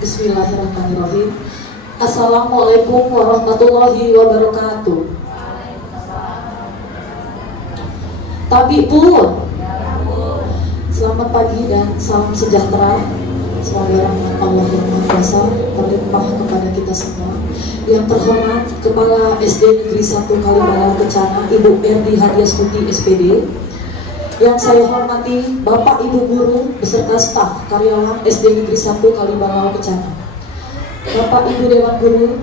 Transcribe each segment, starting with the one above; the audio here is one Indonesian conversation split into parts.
Bismillahirrahmanirrahim. Assalamualaikum warahmatullahi wabarakatuh. Tapi pun, selamat pagi dan salam sejahtera. Semoga rahmat Allah yang Maha Kuasa berlimpah kepada kita semua. Yang terhormat Kepala SD Negeri 1 Kalibalang Kencana, Ibu Erdi Hadiastuti SPD. Yang saya hormati Bapak Ibu Guru beserta staf karyawan SD Negeri 1 Kalibalang Kencana. Bapak Ibu Dewan Guru,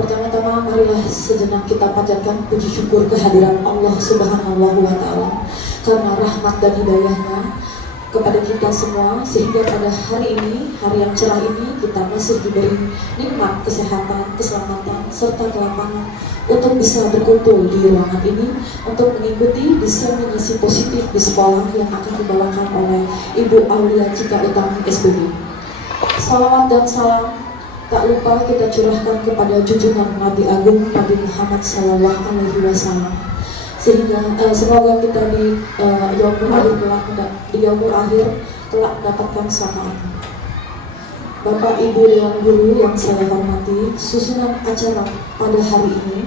pertama-tama marilah sejenak kita panjatkan puji syukur kehadiran Allah Subhanahu wa Ta'ala karena rahmat dan hidayahnya kepada kita semua, sehingga pada hari ini, hari yang cerah ini, kita masih diberi nikmat kesehatan, keselamatan, serta kelapangan untuk bisa berkumpul di ruangan ini untuk mengikuti diseminasi positif di sekolah yang akan dibawakan oleh Ibu Aulia Cika Utami SPD. Salawat dan salam tak lupa kita curahkan kepada junjungan Nabi Agung Nabi Muhammad SAW, sehingga semoga kita di yaumul akhir kelak mendapatkan syafaatnya. Bapak Ibu Dewan Guru yang saya hormati, susunan acara pada hari ini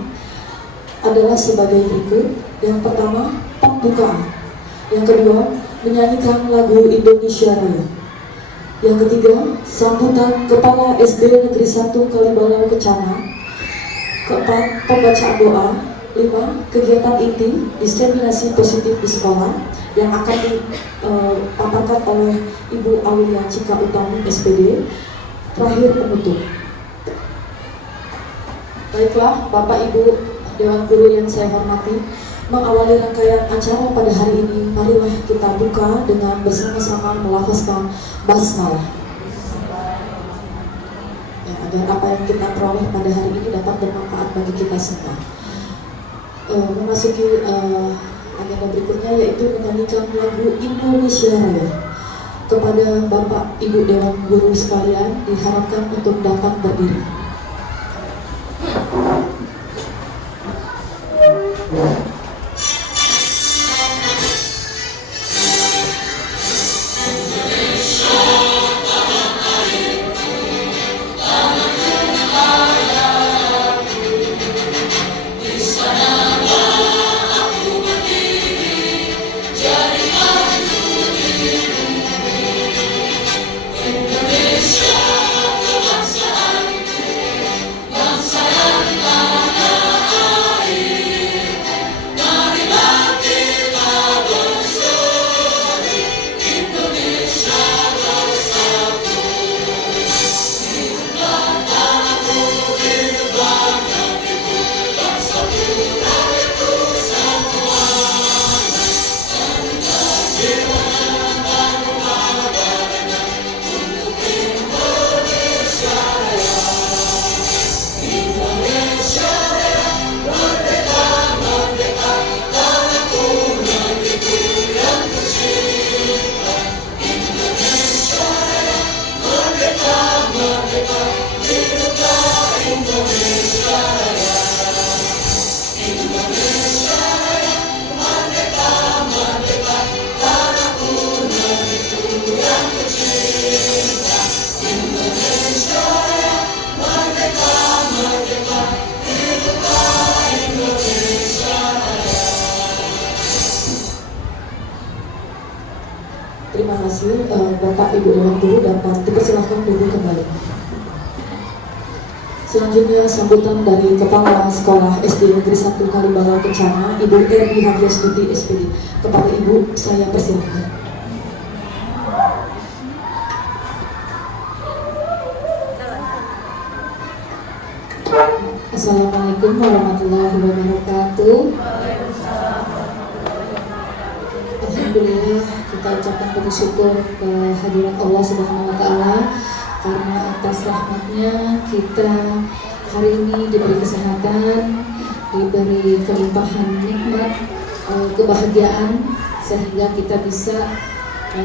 adalah sebagai berikut. Yang pertama, pembukaan. Yang kedua, menyanyikan lagu Indonesia Raya. Yang ketiga, sambutan Kepala SD Negeri 1 Kalibalang Kencana. Keempat, pembacaan doa. 5. Kegiatan inti diseminasi positif di sekolah yang akan dipaparkan oleh Ibu Aulia Cika Utami SPD. Terakhir, penutup. Baiklah, Bapak Ibu Dewan Guru yang saya hormati, mengawali rangkaian acara pada hari ini, marilah kita buka dengan bersama-sama melafazkan basmalah. Ya, agar apa yang kita peroleh pada hari ini dapat bermanfaat bagi kita semua. Memasuki agenda berikutnya, yaitu menyanyikan lagu Indonesia Raya. Kepada Bapak Ibu Dewan Guru sekalian diharapkan untuk dapat berdiri. Terima kasih Bapak Ibu Dewan Guru, dapat dipersilahkan duduk kembali. Selanjutnya sambutan dari Kepala Sekolah SD Negeri 1 Kalibalang Kencana, Ibu Erdi Hadiastuti SPD. Kepada Ibu saya persilahkan. Assalamualaikum warahmatullahi wabarakatuh. Alhamdulillah, kita ucapkan puji syukur kehadiran Allah Subhanahu wa Ta'ala karena atas rahmatnya kita hari ini diberi kesehatan, diberi kelimpahan nikmat, kebahagiaan, sehingga kita bisa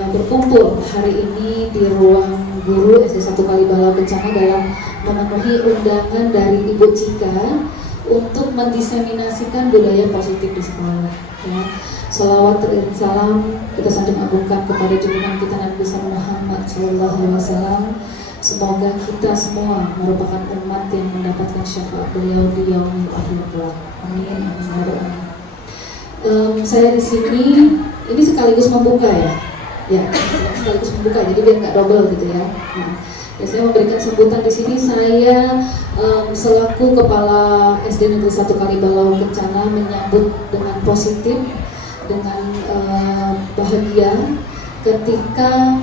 berkumpul hari ini di ruang guru SD 1 Kalibalang Kencana dalam memenuhi undangan dari Ibu Cika untuk mendiseminasikan budaya positif di sekolah. Ya. Salawat dan salam kita sanjung agungkan kepada junjungan kita Nabi besar Muhammad SAW. Semoga kita semua merupakan umat yang mendapatkan syafaat beliau di yaumil akhir kelak. Amin, amin, amin. Saya di sini ini sekaligus membuka ya, sekaligus membuka, jadi biar nggak double gitu ya. Ya, saya memberikan sambutan di sini. Saya selaku Kepala SD Negeri 1 Kalibalau Kencana menyambut dengan positif, dengan bahagia ketika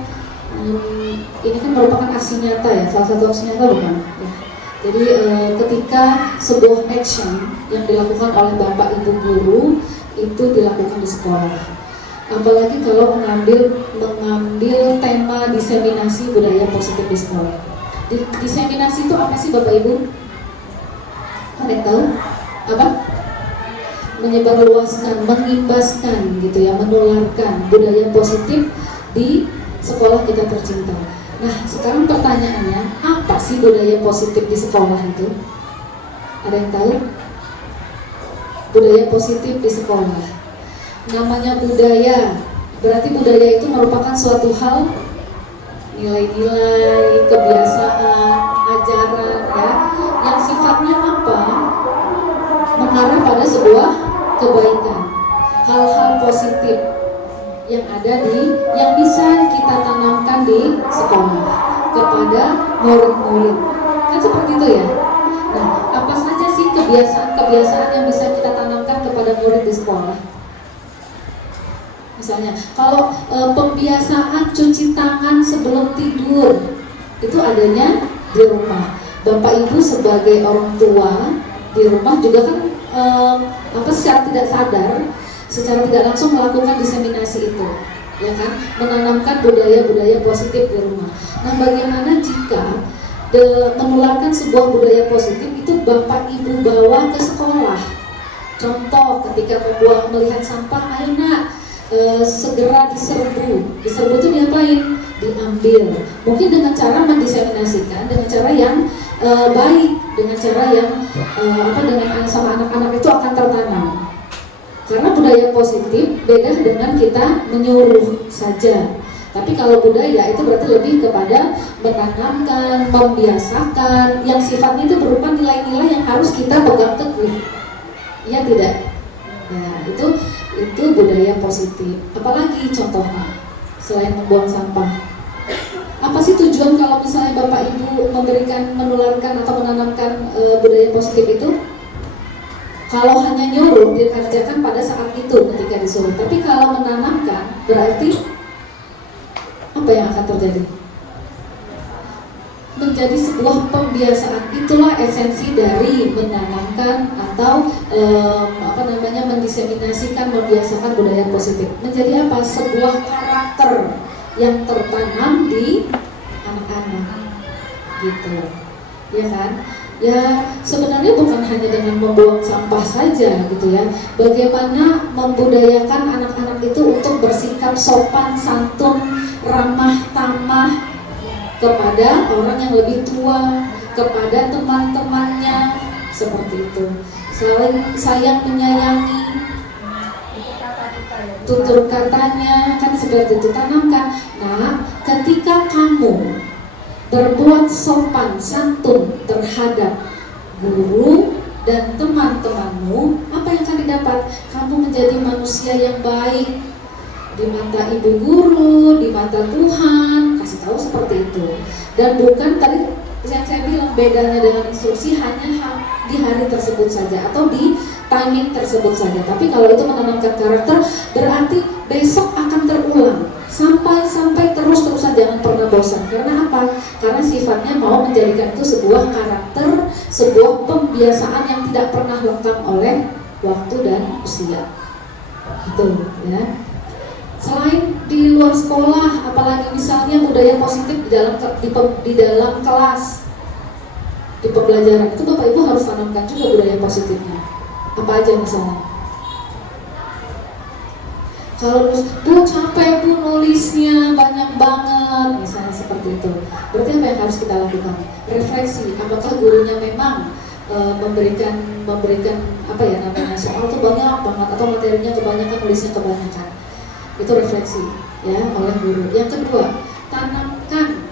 ini kan merupakan aksi nyata ya, salah satu aksi nyata bukan? Ya. Jadi ketika sebuah action yang dilakukan oleh Bapak Ibu guru itu dilakukan di sekolah. Apalagi kalau mengambil tema diseminasi budaya positif di sekolah. Diseminasi itu apa sih Bapak Ibu? Ada yang tahu? Apa? Menyebarluaskan, mengimbaskan gitu ya, menularkan budaya positif di sekolah kita tercinta. Nah, sekarang pertanyaannya, apa sih budaya positif di sekolah itu? Ada yang tahu? Budaya positif di sekolah. Namanya budaya, berarti budaya itu merupakan suatu hal, nilai-nilai, kebiasaan, ajaran ya, yang sifatnya apa? Mengarah pada sebuah kebaikan, hal-hal positif yang ada yang bisa kita tanamkan di sekolah kepada murid-murid. Kan seperti itu ya. Nah, apa saja sih kebiasaan-kebiasaan yang bisa kita tanamkan kepada murid di sekolah? Misalnya, kalau pembiasaan cuci tangan sebelum tidur itu adanya di rumah. Bapak Ibu sebagai orang tua di rumah juga kan secara tidak sadar, secara tidak langsung melakukan diseminasi itu, ya kan, menanamkan budaya-budaya positif di rumah. Nah, bagaimana jika menularkan sebuah budaya positif itu Bapak Ibu bawa ke sekolah? Contoh, ketika melihat sampah, ayo nak, segera diserbu itu diapain? Diambil. Mungkin dengan cara mendiseminasikan, dengan cara yang baik, dengan cara yang dengan sama anak-anak itu akan tertanam. Karena budaya positif beda dengan kita menyuruh saja. Tapi kalau budaya itu berarti lebih kepada menanamkan, membiasakan, yang sifatnya itu berupa nilai-nilai yang harus kita pegang teguh. Iya tidak? Ya, itu budaya positif. Apalagi contohnya selain membuang sampah, apa sih tujuan kalau misalnya Bapak Ibu menularkan atau menanamkan budaya positif itu? Kalau hanya nyuruh, dikerjakan pada saat itu ketika disuruh. Tapi kalau menanamkan, berarti apa yang akan terjadi? Menjadi sebuah pembiasaan. Itulah esensi dari menanamkan atau mendiseminasikan, membiasakan budaya positif. Menjadi apa? Sebuah karakter yang tertanam di anak-anak, gitu, ya kan? Ya, sebenarnya bukan hanya dengan membuang sampah saja gitu ya. Bagaimana membudayakan anak-anak itu untuk bersikap sopan, santun, ramah tamah kepada orang yang lebih tua, kepada teman-temannya, seperti itu. Selain sayang menyayangi, tutur katanya, kan seperti itu, tanamkan. Nah, ketika kamu berbuat sopan santun terhadap guru dan teman-temanmu, apa yang akan didapat? Kamu menjadi manusia yang baik di mata ibu guru, di mata Tuhan. Kasih tahu seperti itu. Dan bukan tadi yang saya bilang bedanya dengan instruksi hanya di hari tersebut saja atau di timing tersebut saja. Tapi kalau itu menanamkan karakter, berarti besok akan terulang. Sampai terus-terusan, jangan pernah bosan. Karena apa? Karena sifatnya mau menjadikan itu sebuah karakter, sebuah pembiasaan yang tidak pernah lekang oleh waktu dan usia. Itu ya. Selain di luar sekolah, apalagi misalnya budaya positif di dalam kelas, di pembelajaran, itu Bapak Ibu harus tanamkan juga budaya positifnya. Apa aja misalnya? Kalau Bu capek Bu nulisnya banyak banget, misalnya seperti itu. Berarti apa yang harus kita lakukan? Refleksi. Apakah gurunya memang memberikan soal itu banyak banget atau materinya kebanyakan, nulisnya kebanyakan? Itu refleksi ya oleh guru. Yang kedua, tanamkan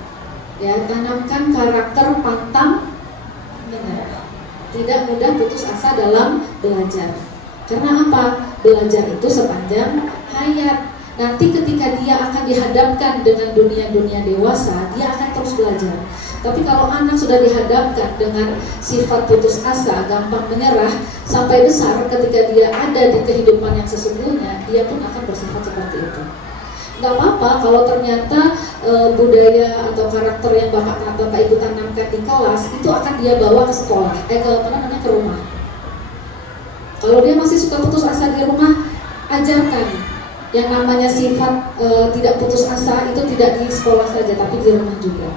Ya, tanamkan karakter pantang menyerah. Tidak mudah putus asa dalam belajar. Karena apa? Belajar itu sepanjang hayat. Nanti ketika dia akan dihadapkan dengan dunia-dunia dewasa, dia akan terus belajar. Tapi kalau anak sudah dihadapkan dengan sifat putus asa, gampang menyerah, sampai besar ketika dia ada di kehidupan yang sesungguhnya, dia pun akan bersifat seperti itu. Gak apa-apa kalau ternyata budaya atau karakter yang bapak ibu tanamkan di kelas itu akan dia bawa ke sekolah, ke rumah. Kalau dia masih suka putus asa di rumah, ajarkan yang namanya sifat tidak putus asa itu tidak di sekolah saja, tapi di rumah juga.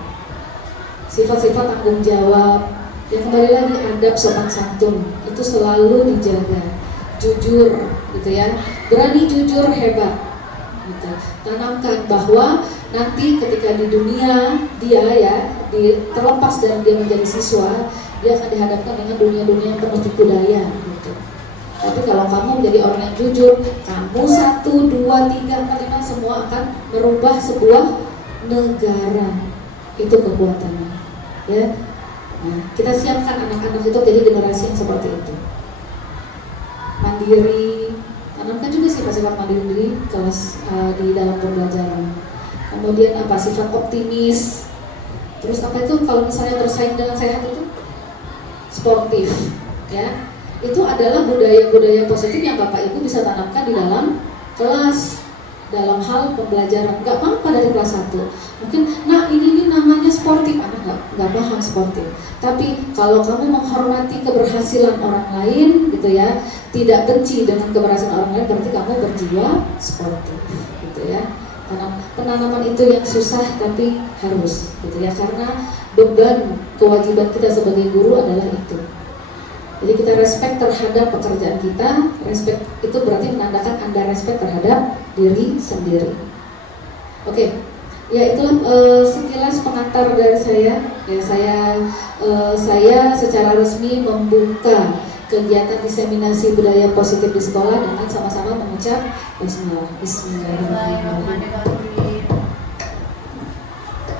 Sifat-sifat tanggung jawab, dan kembali lagi adab sopan santun itu selalu dijaga. Jujur, gitu ya. Berani jujur hebat. Gitu. Tanamkan bahwa nanti ketika di dunia dia ya terlepas dari dia menjadi siswa, dia akan dihadapkan dengan dunia-dunia yang penuh tipu daya. Gitu. Tapi kalau kamu menjadi orang yang jujur, kamu 1, 2, 3, 4, 5 semua akan merubah sebuah negara. Itu kekuatannya. Ya, nah, kita siapkan anak-anak itu jadi generasi yang seperti itu. Mandiri, tanamkan juga sifat-sifat mandiri di kelas di dalam pembelajaran. Kemudian apa? Sifat optimis. Terus apa itu kalau misalnya bersaing dengan sehat itu? Sportif, ya. Itu adalah budaya-budaya positif yang Bapak Ibu bisa tanamkan di dalam kelas, dalam hal pembelajaran. Gak apa-apa dari kelas 1. Mungkin, nah ini namanya sportif, anak gak paham sportif. Tapi kalau kamu menghormati keberhasilan orang lain, gitu ya, tidak benci dengan keberhasilan orang lain, berarti kamu berjiwa sportif, gitu ya. Penanaman itu yang susah tapi harus, gitu ya, karena beban kewajiban kita sebagai guru adalah itu. Jadi kita respect terhadap pekerjaan kita, respect itu berarti menandakan Anda respect terhadap diri sendiri. Oke, ya itulah sekilas pengantar dari saya. Ya, saya secara resmi membuka kegiatan diseminasi budaya positif di sekolah dengan sama-sama mengucap Bismillahirrahmanirrahim.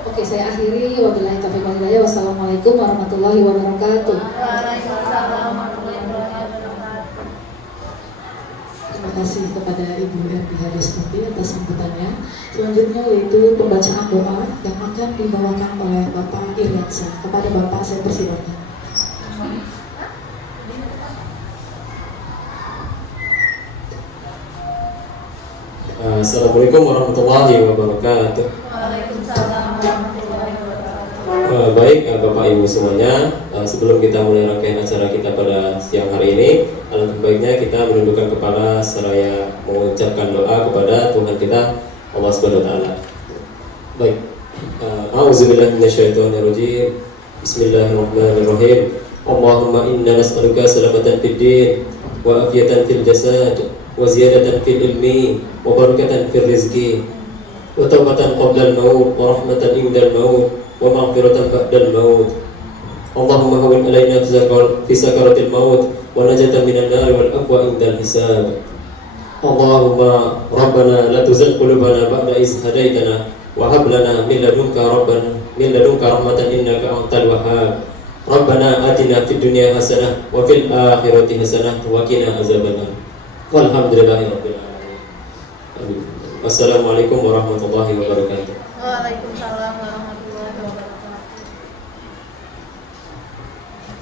Oke, saya akhiri. Wabillahi taufiq wal hidayah. Wassalamualaikum warahmatullahi wabarakatuh. Terima kasih kepada Ibu Erdi Haristuti atas sambutannya. Selanjutnya yaitu pembacaan doa yang akan dibawakan oleh Bapak Iriansyah. Kepada Bapak saya persilakan. Assalamualaikum warahmatullahi wabarakatuh. Baik Bapak Ibu semuanya, sebelum kita mulai rangkaian acara kita pada siang hari ini, alangkah baiknya kita menundukkan kepala seraya mengucapkan doa kepada Tuhan kita Allah Subhanahu wa taala. Baik. A'udzubillahi minasyaitonirrajim. Bismillahirrahmanirrahim. Allahumma inna nas'aluka salamatan fid din wa afiyatan fil jasad wa ziyadatan fil ilmi wa barakatan fil rizqi wa taubatan qabla al-maut wa rahmatan inda al-maut wa maghfiratan ba'da al-maut. Allahumma hawwin alaina fi sakaratil maut wa najatan minan nar wal afwa inda al-hisab. Allahumma rabbana la tuzigh qulubana ba'da idh hadaitana wa hab lana min ladunka rahmatan innaka antal wahhab. Rabbana atina fid dunya hasanah wa fil akhirati hasanah wa qina azabannar. Walhamdulillahirabbil alamin. Amin. Wassalamualaikum warahmatullahi wabarakatuh. Waalaikumsalam warahmatullahi wabarakatuh.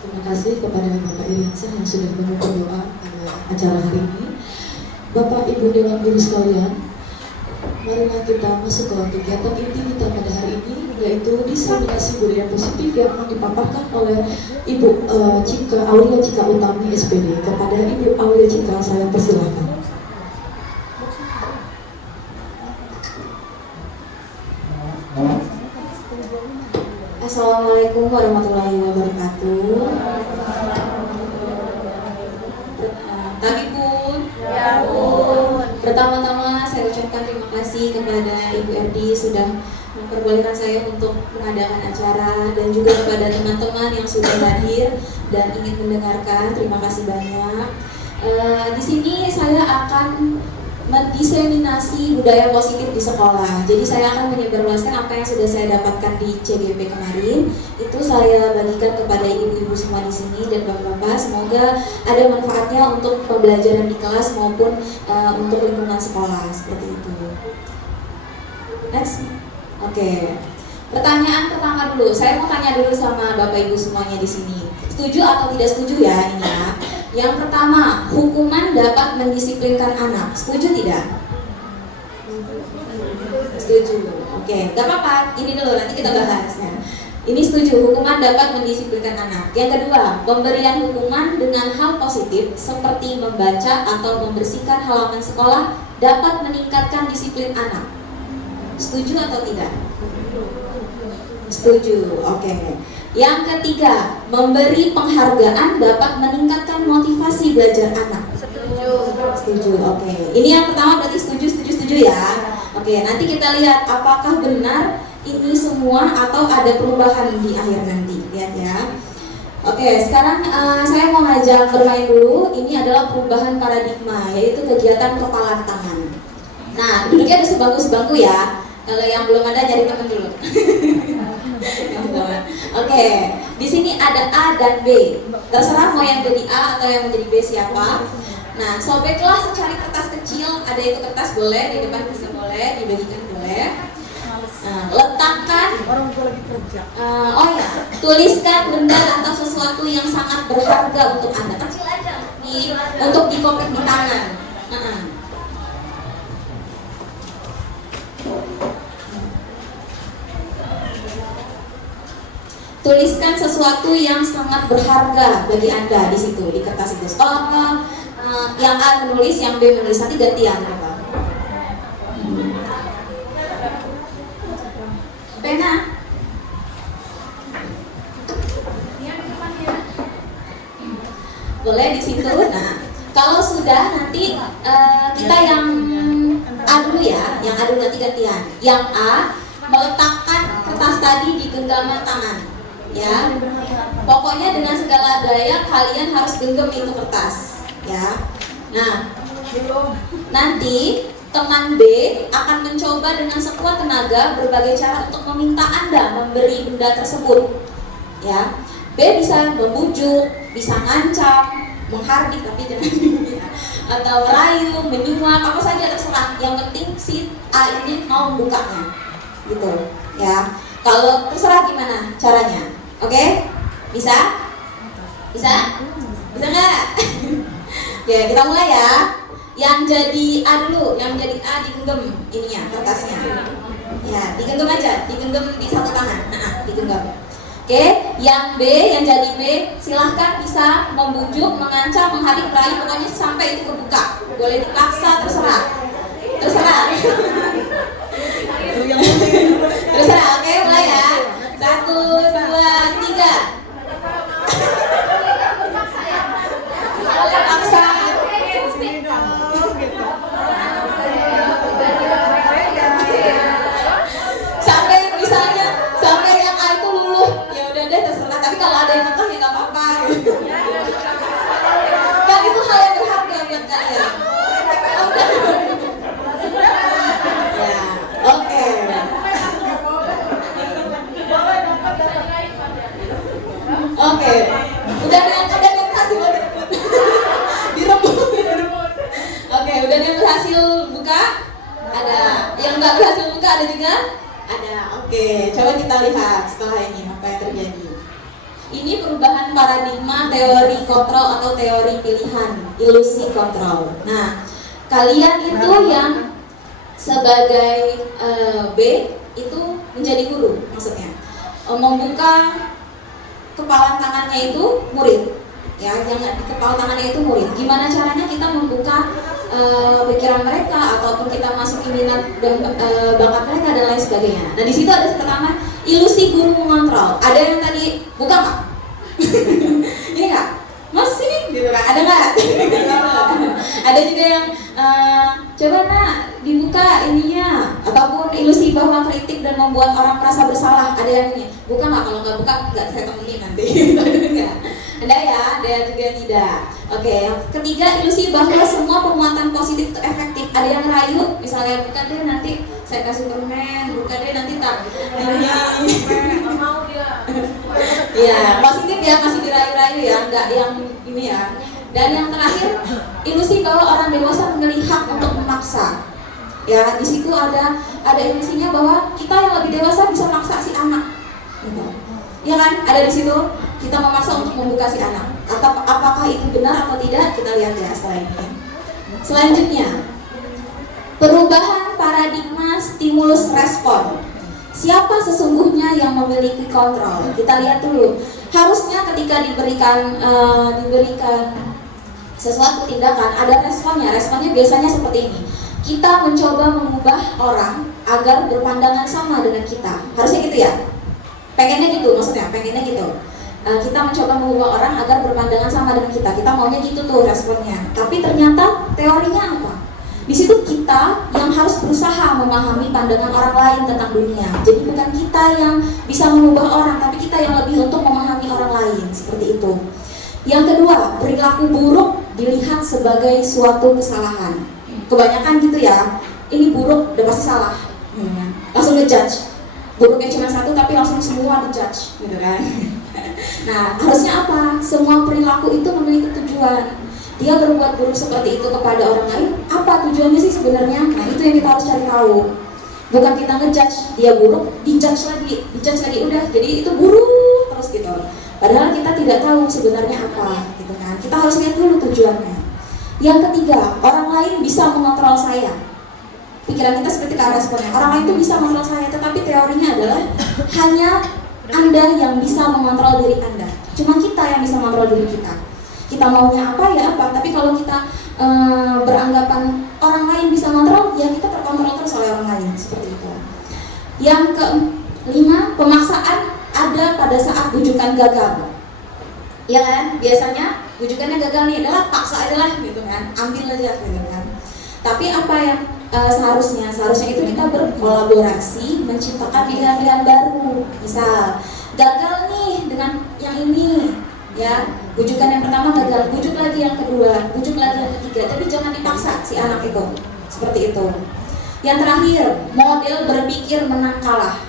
Terima kasih kepada Bapak Iriansyah yang sudah membuka doa acara hari ini. Bapak Ibu Dewan Guru sekalian, marilah kita masuk ke kegiatan inti kita pada hari ini, yaitu diseminasi budaya positif yang akan dipaparkan oleh Ibu Aulia Cika Utami SPD. Kepada Ibu Aulia Cika saya persilahkan. Assalamualaikum warahmatullahi wabarakatuh. Kami pun Ya pun. pertama-tama saya ucapkan terima kasih kepada Ibu Erdi sudah memperbolehkan saya untuk mengadakan acara, dan juga kepada teman-teman yang sudah hadir dan ingin mendengarkan. Terima kasih banyak. Di sini saya akan mendiseminasi budaya positif di sekolah. Jadi saya akan menyebarluaskan apa yang sudah saya dapatkan di CGP kemarin. Itu saya bagikan kepada ibu-ibu semua di sini dan bapak-bapak. Semoga ada manfaatnya untuk pembelajaran di kelas maupun untuk lingkungan sekolah seperti itu. Next, oke. Pertanyaan pertama dulu. Saya mau tanya dulu sama bapak ibu semuanya di sini. Setuju atau tidak setuju ya ini ya? Yang pertama, hukuman dapat mendisiplinkan anak. Setuju tidak? Setuju. Oke, gak apa-apa. Ini dulu nanti kita bahas ya. Ini setuju, hukuman dapat mendisiplinkan anak. Yang kedua, pemberian hukuman dengan hal positif seperti membaca atau membersihkan halaman sekolah dapat meningkatkan disiplin anak. Setuju atau tidak? Setuju. Oke. Yang ketiga, memberi penghargaan dapat meningkatkan motivasi belajar anak. Setuju. Setuju, oke. Ini yang pertama berarti setuju ya. Oke, nanti kita lihat apakah benar ini semua atau ada perubahan di akhir nanti. Lihat ya. Oke, sekarang saya mau ngajak bermain dulu. Ini adalah perubahan paradigma, yaitu kegiatan kepalan tangan. Nah, duduknya ada sebangku-sebangku ya. Kalau yang belum ada nyari teman dulu. Oke, di sini ada A dan B. Terserah mau yang jadi A atau yang menjadi B siapa. Nah, sobeklah secari kertas kecil. Ada itu kertas boleh di depan bisa boleh, dibagikan boleh. Nah, letakkan. Oh ya, tuliskan benda atau sesuatu yang sangat berharga untuk Anda. Kecil aja. Untuk dikopek di tangan. Tuliskan sesuatu yang sangat berharga bagi Anda di situ, di kertas itu. Yang A menulis, yang B menulis, nanti gantian apa? Pena. Boleh di situ. Nah, kalau sudah nanti kita yang A dulu ya, yang A dulu nanti gantian. Yang A meletakkan kertas tadi di genggaman tangan. Ya, pokoknya dengan segala daya kalian harus genggam itu kertas, ya. Nah, nanti teman B akan mencoba dengan sekuat tenaga berbagai cara untuk meminta Anda memberi benda tersebut, ya. B bisa membujuk, bisa ngancam, menghardik tapi jangan ya. Atau merayu, menyuap, apa saja terserah. Yang penting si A ini mau membukanya, gitu, ya. Kalau terserah gimana caranya. Oke? Bisa? Bisa? Bisa nggak? Oke, kita mulai ya. Yang jadi A dulu, yang jadi A digenggam ininya, kertasnya. Ya, digenggam aja, digenggam di satu tangan. Nah, digenggam. Oke, yang B, yang jadi B, silahkan bisa membujuk, mengancam, menghardik, merayu, pokoknya sampai itu kebuka. Boleh dipaksa, terserah. Terserah. Terserah, oke, mulai ya. 1, 2, 3. Paksa. Sampai misalnya sampai yang A itu luluh, ya udah deh terserah. Tapi kalau ada yang ngekeh ya nggak apa-apa. Kan itu hal yang berharga buat kalian. Ya, oke. Oke, udah yang berhasil direbut. Oke, udah yang berhasil buka? Ada. Yang nggak berhasil buka ada juga? Ada. Oke, coba kita lihat setelah ini apa yang terjadi. Ini perubahan paradigma teori kontrol atau teori pilihan, ilusi kontrol. Nah, kalian itu yang sebagai B itu menjadi guru, maksudnya membuka kepala tangannya itu murid, ya, yang di kepala tangannya itu murid. Gimana caranya kita membuka pikiran mereka ataupun kita masukin minat dan bakat mereka dan lain sebagainya. Nah, di situ ada pertama ilusi guru mengontrol. Ada yang tadi buka nggak? Ini nggak? Masih gitu kan? Ada nggak? Ada juga yang coba nak dibuka ininya, ataupun ilusi bahwa kritik dan membuat orang merasa bersalah. Ada yang ini buka nggak? Kalau nggak buka nggak saya temenin nanti. Ada nggak? Ada ya, ada juga yang tidak. Oke, yang ketiga, ilusi bahwa semua penguatan positif itu efektif. Ada yang rayu, misalnya bukan deh nanti saya kasih permen, bukan deh nanti tak. Mau dia. Ya, positif ya, masih dirayu-rayu ya, enggak yang ini ya. Dan yang terakhir, ilusi bahwa orang dewasa memiliki hak untuk memaksa. Ya, di situ ada ilusinya bahwa kita yang lebih dewasa bisa maksa si anak. Gitu. Ya kan? Ada di situ kita memaksa untuk membuka si anak. Atau apakah itu benar atau tidak? Kita lihat ya setelah ini. Selanjutnya, perubahan paradigma stimulus respon. Siapa sesungguhnya yang memiliki kontrol? Kita lihat dulu. Harusnya ketika diberikan sesuatu tindakan ada responnya. Responnya biasanya seperti ini. Kita mencoba mengubah orang agar berpandangan sama dengan kita. Harusnya gitu ya. Pengennya gitu, maksudnya pengennya gitu. Kita mencoba mengubah orang agar berpandangan sama dengan kita. Kita maunya gitu tuh responnya. Tapi ternyata teorinya apa? Di situ kita yang harus berusaha memahami pandangan orang lain tentang dunia. Jadi bukan kita yang bisa mengubah orang, tapi kita yang lebih untuk memahami orang lain, seperti itu. Yang kedua, perilaku buruk dilihat sebagai suatu kesalahan. Kebanyakan gitu ya, ini buruk udah pasti salah, langsung ngejudge. Buruknya cuma satu tapi langsung semua dijudge, gitu kan. Nah, harusnya apa? Semua perilaku itu memiliki tujuan. Dia berbuat buruk seperti itu kepada orang lain, apa tujuannya sih sebenarnya? Nah, itu yang kita harus cari tahu. Bukan kita ngejudge dia buruk, dijudge lagi, udah jadi itu buruk terus gitu. Padahal kita tidak tahu sebenarnya apa, gitu kan. Kita harus lihat dulu tujuannya. Yang ketiga, orang lain bisa mengontrol saya. Pikiran kita seperti ke arah responnya. Orang lain itu bisa mengontrol saya, tetapi teorinya adalah hanya Anda yang bisa mengontrol diri Anda. Cuma kita yang bisa mengontrol diri kita. Kita maunya apa ya apa, tapi kalau kita beranggapan orang lain bisa mengontrol, ya kita terkontrol terus oleh orang lain, seperti itu. Yang kelima, pemaksaan ada pada saat bujukan gagal. Ya kan, biasanya bujukannya gagal nih, adalah paksa aja lah gitu kan, ambil aja gitu kan. Tapi apa yang seharusnya itu kita berkolaborasi menciptakan pilihan-pilihan baru. Misal gagal nih dengan yang ini, ya bujukan yang pertama gagal, bujuk lagi yang kedua, bujuk lagi yang ketiga, tapi jangan dipaksa si anak itu, seperti itu. Yang terakhir, model berpikir menang kalah.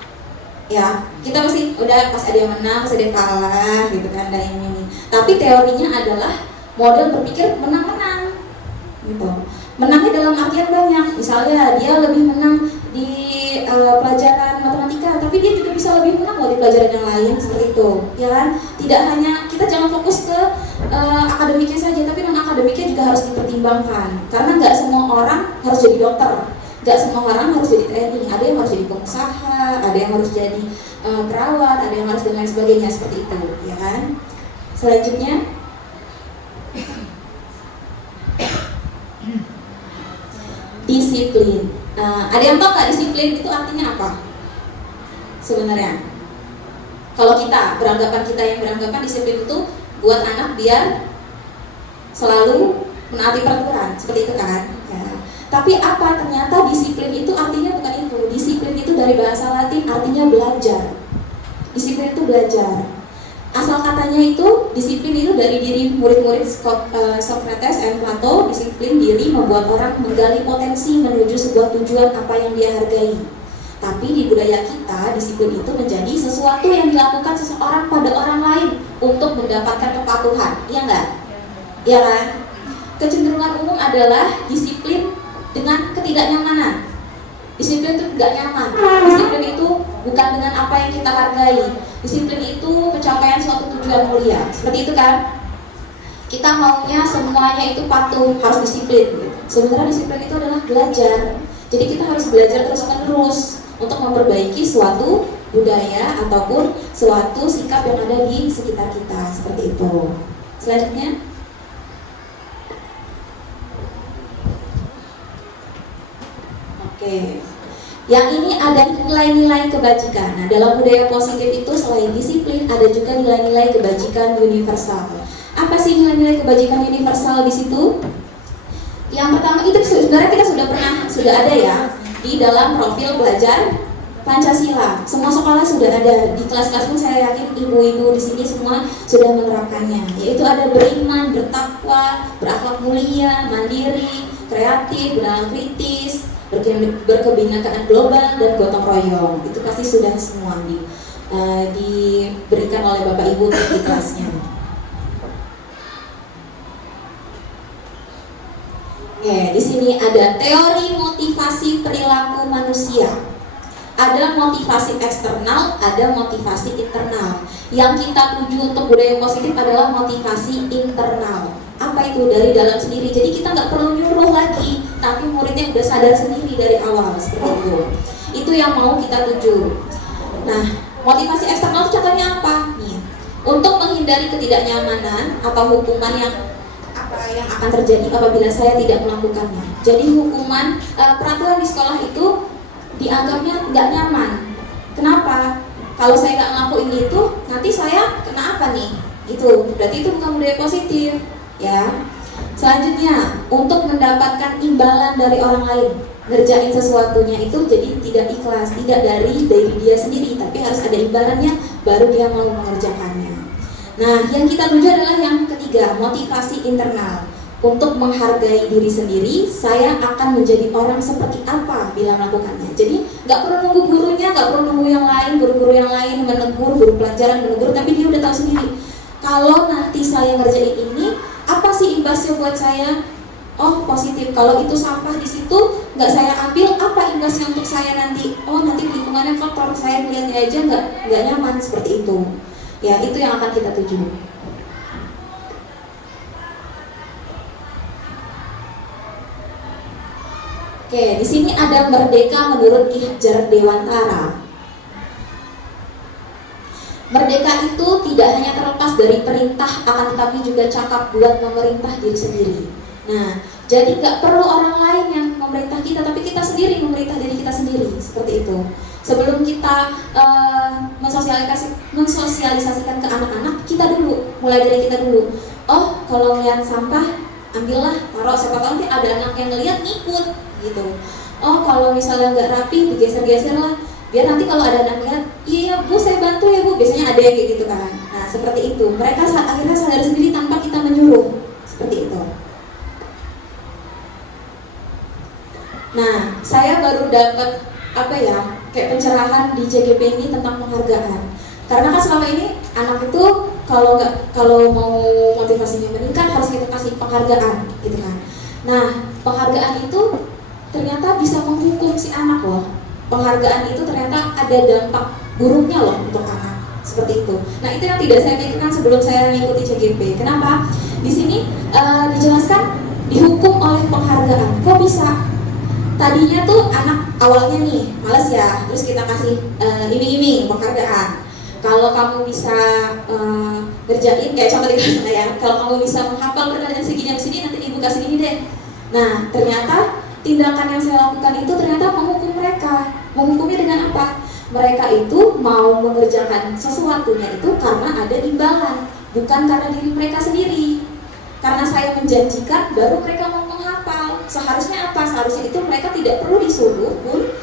Ya, kita pasti udah pas ada yang menang, pas ada yang kalah gitu kan, ada ini. Tapi teorinya adalah model berpikir menang-menang gitu. Menangnya dalam artian banyak. Misalnya dia lebih menang di pelajaran matematika, tapi dia juga bisa lebih menang loh di pelajaran yang lain, seperti itu. Ya kan? Tidak hanya kita jangan fokus ke akademiknya saja, tapi non akademiknya juga harus dipertimbangkan. Karena nggak semua orang harus jadi dokter. Gak semua orang harus jadi TNI, ada yang harus jadi pengusaha, ada yang harus jadi perawat, ada yang harus dan lain sebagainya, seperti itu, ya kan? Selanjutnya, disiplin. Ada yang tahu nggak disiplin itu artinya apa? Sebenarnya, kalau kita yang beranggapan disiplin itu buat anak biar selalu menaati peraturan, seperti itu kan? Ya. Tapi apa? Ternyata disiplin itu artinya bukan itu. Disiplin itu dari bahasa Latin artinya belajar. Disiplin itu belajar. Asal katanya itu, disiplin itu dari diri murid-murid Socrates dan Plato. Disiplin diri membuat orang menggali potensi menuju sebuah tujuan apa yang dia hargai. Tapi di budaya kita, disiplin itu menjadi sesuatu yang dilakukan seseorang pada orang lain untuk mendapatkan kepatuhan. Iya nggak? Iya kan? Kecenderungan umum adalah disiplin dengan ketidaknyamanan. Disiplin itu tidak nyaman. Disiplin itu bukan dengan apa yang kita hargai. Disiplin itu pencapaian suatu tujuan mulia. Seperti itu kan? Kita maunya semuanya itu patuh, harus disiplin. Sebenarnya disiplin itu adalah belajar. Jadi kita harus belajar terus-menerus untuk memperbaiki suatu budaya ataupun suatu sikap yang ada di sekitar kita. Seperti itu. Selanjutnya, oke. Yang ini ada nilai-nilai kebajikan. Nah, dalam budaya positif itu selain disiplin ada juga nilai-nilai kebajikan universal. Apa sih nilai-nilai kebajikan universal di situ? Yang pertama itu sebenarnya kita sudah ada ya di dalam profil belajar Pancasila. Semua sekolah sudah ada, di kelas-kelas pun saya yakin ibu-ibu di sini semua sudah menerapkannya. Yaitu ada beriman, bertakwa, berakhlak mulia, mandiri, kreatif, bernama kritis, berkebinekaan global, dan gotong royong. Itu pasti sudah semua diberikan oleh Bapak Ibu di kelasnya. Oke, di sini ada teori motivasi perilaku manusia. Ada motivasi eksternal, ada motivasi internal. Yang kita tuju untuk budaya positif adalah motivasi internal. Apa itu? Dari dalam sendiri. Jadi kita nggak perlu nyuruh lagi, tapi muridnya udah sadar sendiri dari awal, seperti itu. Itu yang mau kita tuju. Nah, motivasi eksternal itu contohnya apa? Nih, untuk menghindari ketidaknyamanan atau hukuman yang akan terjadi apabila saya tidak melakukannya. Jadi hukuman peraturan di sekolah itu dianggapnya nggak nyaman. Kenapa? Kalau saya nggak ngelakuin itu, nanti saya kena apa nih? Gitu. Berarti itu bukan budaya positif, ya. Selanjutnya, untuk mendapatkan imbalan dari orang lain, ngerjain sesuatunya itu jadi tidak ikhlas, tidak dari dia sendiri, tapi harus ada imbalannya, baru dia mau mengerjakannya. Nah, yang kita tuju adalah yang ketiga, motivasi internal. Untuk menghargai diri sendiri, saya akan menjadi orang seperti apa bila melakukannya. Jadi nggak perlu nunggu gurunya, nggak perlu nunggu yang lain, guru-guru yang lain menegur, guru pelajaran menegur, tapi dia udah tahu sendiri. Kalau nanti saya ngerjain ini, apa sih imbasnya buat saya? Oh, positif. Kalau itu sampah di situ nggak saya ambil, apa imbasnya untuk saya nanti? Oh, nanti lingkungannya kotor, saya lihatnya aja nggak nyaman, seperti itu. Ya, itu yang akan kita tuju. Oke, di sini ada merdeka menurut Ki Hajar Dewantara. Merdeka itu tidak hanya terlepas dari perintah, akan tetapi juga cakap buat memerintah diri sendiri. Nah, jadi nggak perlu orang lain yang memerintah kita, tapi kita sendiri memerintah diri kita sendiri, seperti itu. Sebelum kita mensosialisasikan ke anak-anak, kita dulu, mulai dari kita dulu. Oh, kalau lihat sampah, ambillah, taruh, siapa tahu nanti ada anak yang ngeliat ngikut, gitu. Oh, kalau misalnya nggak rapi, digeser-geser lah, biar nanti kalau ada anak lihat, iya bu, saya bantu ya bu, biasanya ada yang kayak gitu kan. Nah, seperti itu, mereka akhirnya sadar sendiri tanpa kita menyuruh, seperti itu. Nah, saya baru dapat kayak pencerahan di CGP ini tentang penghargaan. Karena kan selama ini anak itu kalau mau motivasinya meningkat harus kita kasih penghargaan, gitu kan. Nah, penghargaan itu ternyata bisa menghukum si anak loh. Penghargaan itu ternyata ada dampak buruknya loh untuk anak, seperti itu. Nah, itu yang tidak saya pikirkan sebelum saya mengikuti CGP. Kenapa? Di sini dijelaskan dihukum oleh penghargaan. Kok bisa? Tadinya tuh anak awalnya nih males ya, terus kita kasih iming-iming penghargaan. Kalau kamu bisa ngerjain kayak contoh di kelas saya, kalau kamu bisa menghafal perkalian segini nanti ibu kasih ini deh. Nah, ternyata tindakan yang saya lakukan itu ternyata menghukum mereka. Menghukumnya dengan apa? Mereka itu mau mengerjakan sesuatunya itu karena ada imbalan, bukan karena diri mereka sendiri. Karena saya menjanjikan, baru mereka mau menghafal. Seharusnya apa? Seharusnya itu mereka tidak perlu disuruh pun,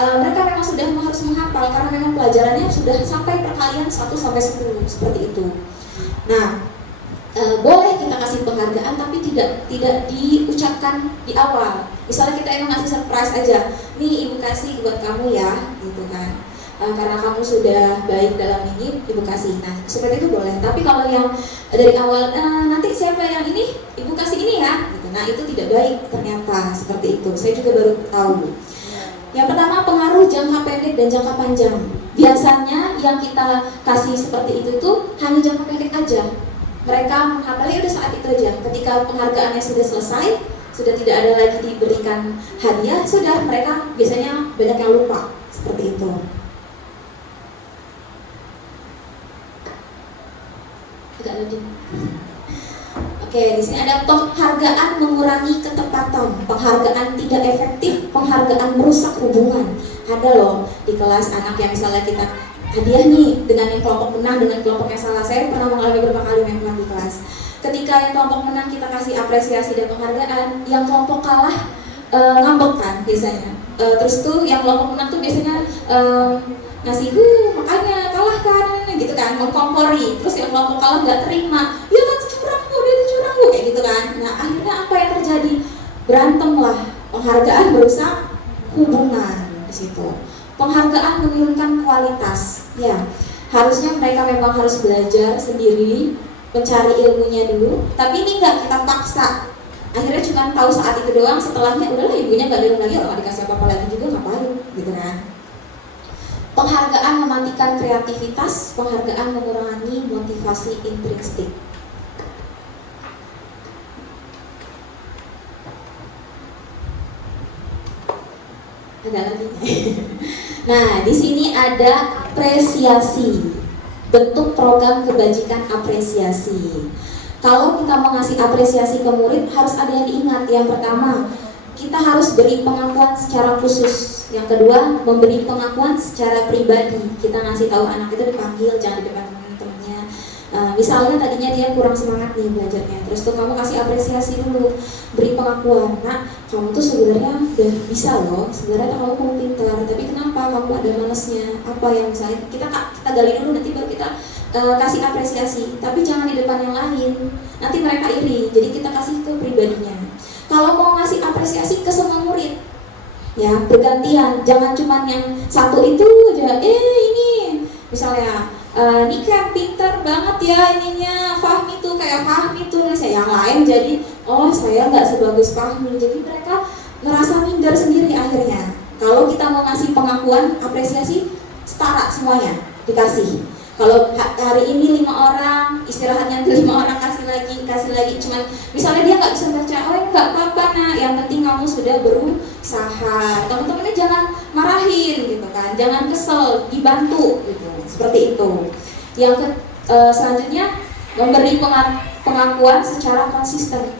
mereka memang sudah harus menghafal karena memang pelajarannya sudah sampai perkalian 1-10, seperti itu. Nah, boleh kita kasih penghargaan tapi tidak diucapkan di awal. Misalnya kita emang ngasih surprise aja, nih ibu kasih buat kamu ya, gitu kan. Karena kamu sudah baik dalam ini, ibu kasih. Nah, seperti itu boleh. Tapi kalau yang dari awal, nanti siapa yang ini, ibu kasih ini ya, gitu. Nah, itu tidak baik ternyata, seperti itu. Saya juga baru tahu. Yang pertama, pengaruh jangka pendek dan jangka panjang. Biasanya yang kita kasih seperti itu tuh hanya jangka pendek aja. Mereka menghafalnya udah saat itu aja. Ketika penghargaannya sudah selesai, sudah tidak ada lagi diberikan hadiah, sudah mereka biasanya banyak yang lupa, seperti itu. Agak lanjut. Oke, di sini ada penghargaan mengurangi ketepatan, penghargaan tidak efektif, penghargaan merusak hubungan. Ada loh di kelas anak yang misalnya kita hadiah nih dengan yang kelompok menang dengan kelompok yang salah. Saya pernah mengalami beberapa kali memang di kelas. Ketika yang kelompok menang kita kasih apresiasi dan penghargaan, yang kelompok kalah ngambek kan biasanya. Terus tuh yang kelompok menang tuh biasanya ngasih makanya kalah kan gitu kan, mengkompori. Terus yang kelompok kalah nggak terima, ya kan curang bu, dia tuh curang bu, kayak gitu kan. Nah akhirnya apa yang terjadi? Berantem lah, penghargaan merusak hubungan di situ. Penghargaan menurunkan kualitas. Ya, harusnya mereka memang harus belajar sendiri, mencari ilmunya dulu. Tapi ini nggak kita paksa. Akhirnya cuma tahu saat itu doang. Setelahnya udahlah ibunya nggak ada lagi, orang dikasih apa-apa lagi juga ngapain, gitu kan. Penghargaan mematikan kreativitas, penghargaan mengurangi motivasi intrinsik. Ada lagi. Nah, di sini ada apresiasi. Bentuk program kebajikan apresiasi. Kalau kita mau ngasih apresiasi ke murid, harus ada yang diingat. Yang pertama, kita harus beri pengakuan secara khusus. Yang kedua, memberi pengakuan secara pribadi. Kita ngasih tahu anak itu dipanggil, jangan di depan teman-temannya. Misalnya tadinya dia kurang semangat nih belajarnya, terus tuh kamu kasih apresiasi dulu, beri pengakuan. Nah, kamu tuh sebenarnya udah bisa loh. Sebenarnya kamu pintar, tapi kenapa kamu ada malesnya? Apa yang misalnya kita gali dulu, nanti baru kita kasih apresiasi. Tapi jangan di depan yang lain, nanti mereka iri. Jadi kita kasih ke pribadinya. Kalau mau ngasih apresiasi ke semua murid, ya bergantian, jangan cuma yang satu itu aja. Ini misalnya Nika pintar banget ya ininya, Fahmi tuh kayak Fahmi tuh, saya yang lain jadi oh saya nggak sebagus Fahmi. Jadi mereka ngerasa minder sendiri akhirnya. Kalau kita mau ngasih pengakuan, apresiasi setara semuanya dikasih. Kalau hari ini 5 orang, istirahatnya 5 orang kasih lagi. Cuman misalnya dia nggak bisa baca, oh nggak apa-apa nak, yang penting kamu sudah berusaha. Teman-temannya jangan marahin gitu kan, jangan kesel, dibantu gitu, seperti itu. Yang selanjutnya memberi pengakuan secara konsisten.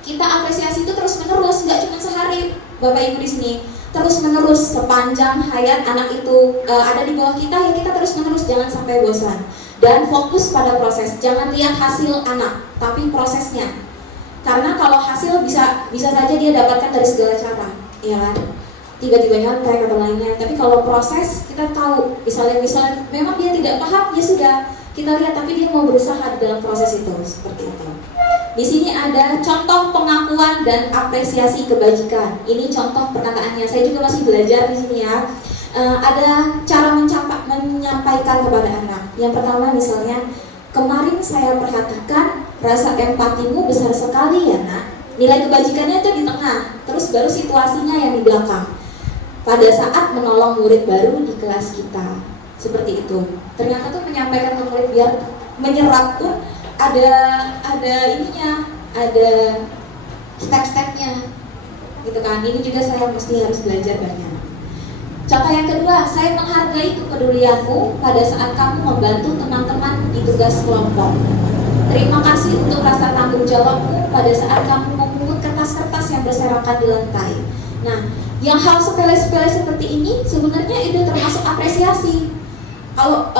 Kita apresiasi itu terus menerus, nggak cuma sehari, Bapak Ibu di sini. Terus menerus sepanjang hayat anak itu ada di bawah kita, ya kita terus menerus, jangan sampai bosan. Dan fokus pada proses, jangan lihat hasil anak, tapi prosesnya. Karena kalau hasil bisa saja dia dapatkan dari segala cara, ya kan? Tiba-tiba nyontek atau lainnya. Tapi kalau proses kita tahu, misalnya memang dia tidak paham, ya sudah kita lihat, tapi dia mau berusaha di dalam proses itu, seperti itu. Di sini ada contoh pengakuan dan apresiasi kebajikan. Ini contoh perkataannya. Saya juga masih belajar di sini ya. Ada cara menyampaikan kepada anak. Yang pertama misalnya, kemarin saya perhatikan rasa empatimu besar sekali ya nak. Nilai kebajikannya itu di tengah. Terus baru situasinya yang di belakang. Pada saat menolong murid baru di kelas kita. Seperti itu. Ternyata tuh menyampaikan ke murid biar menyerap pun ada ininya, ada step-stepnya gitu kan. Ini juga saya harus belajar banyak. Contoh yang kedua, saya menghargai kepedulianmu pada saat kamu membantu teman-teman di tugas kelompok. Terima kasih untuk rasa tanggung jawabmu pada saat kamu memungut kertas-kertas yang berserakan di lantai. Nah, yang hal sepele-sepele seperti ini sebenarnya itu termasuk apresiasi. Kalau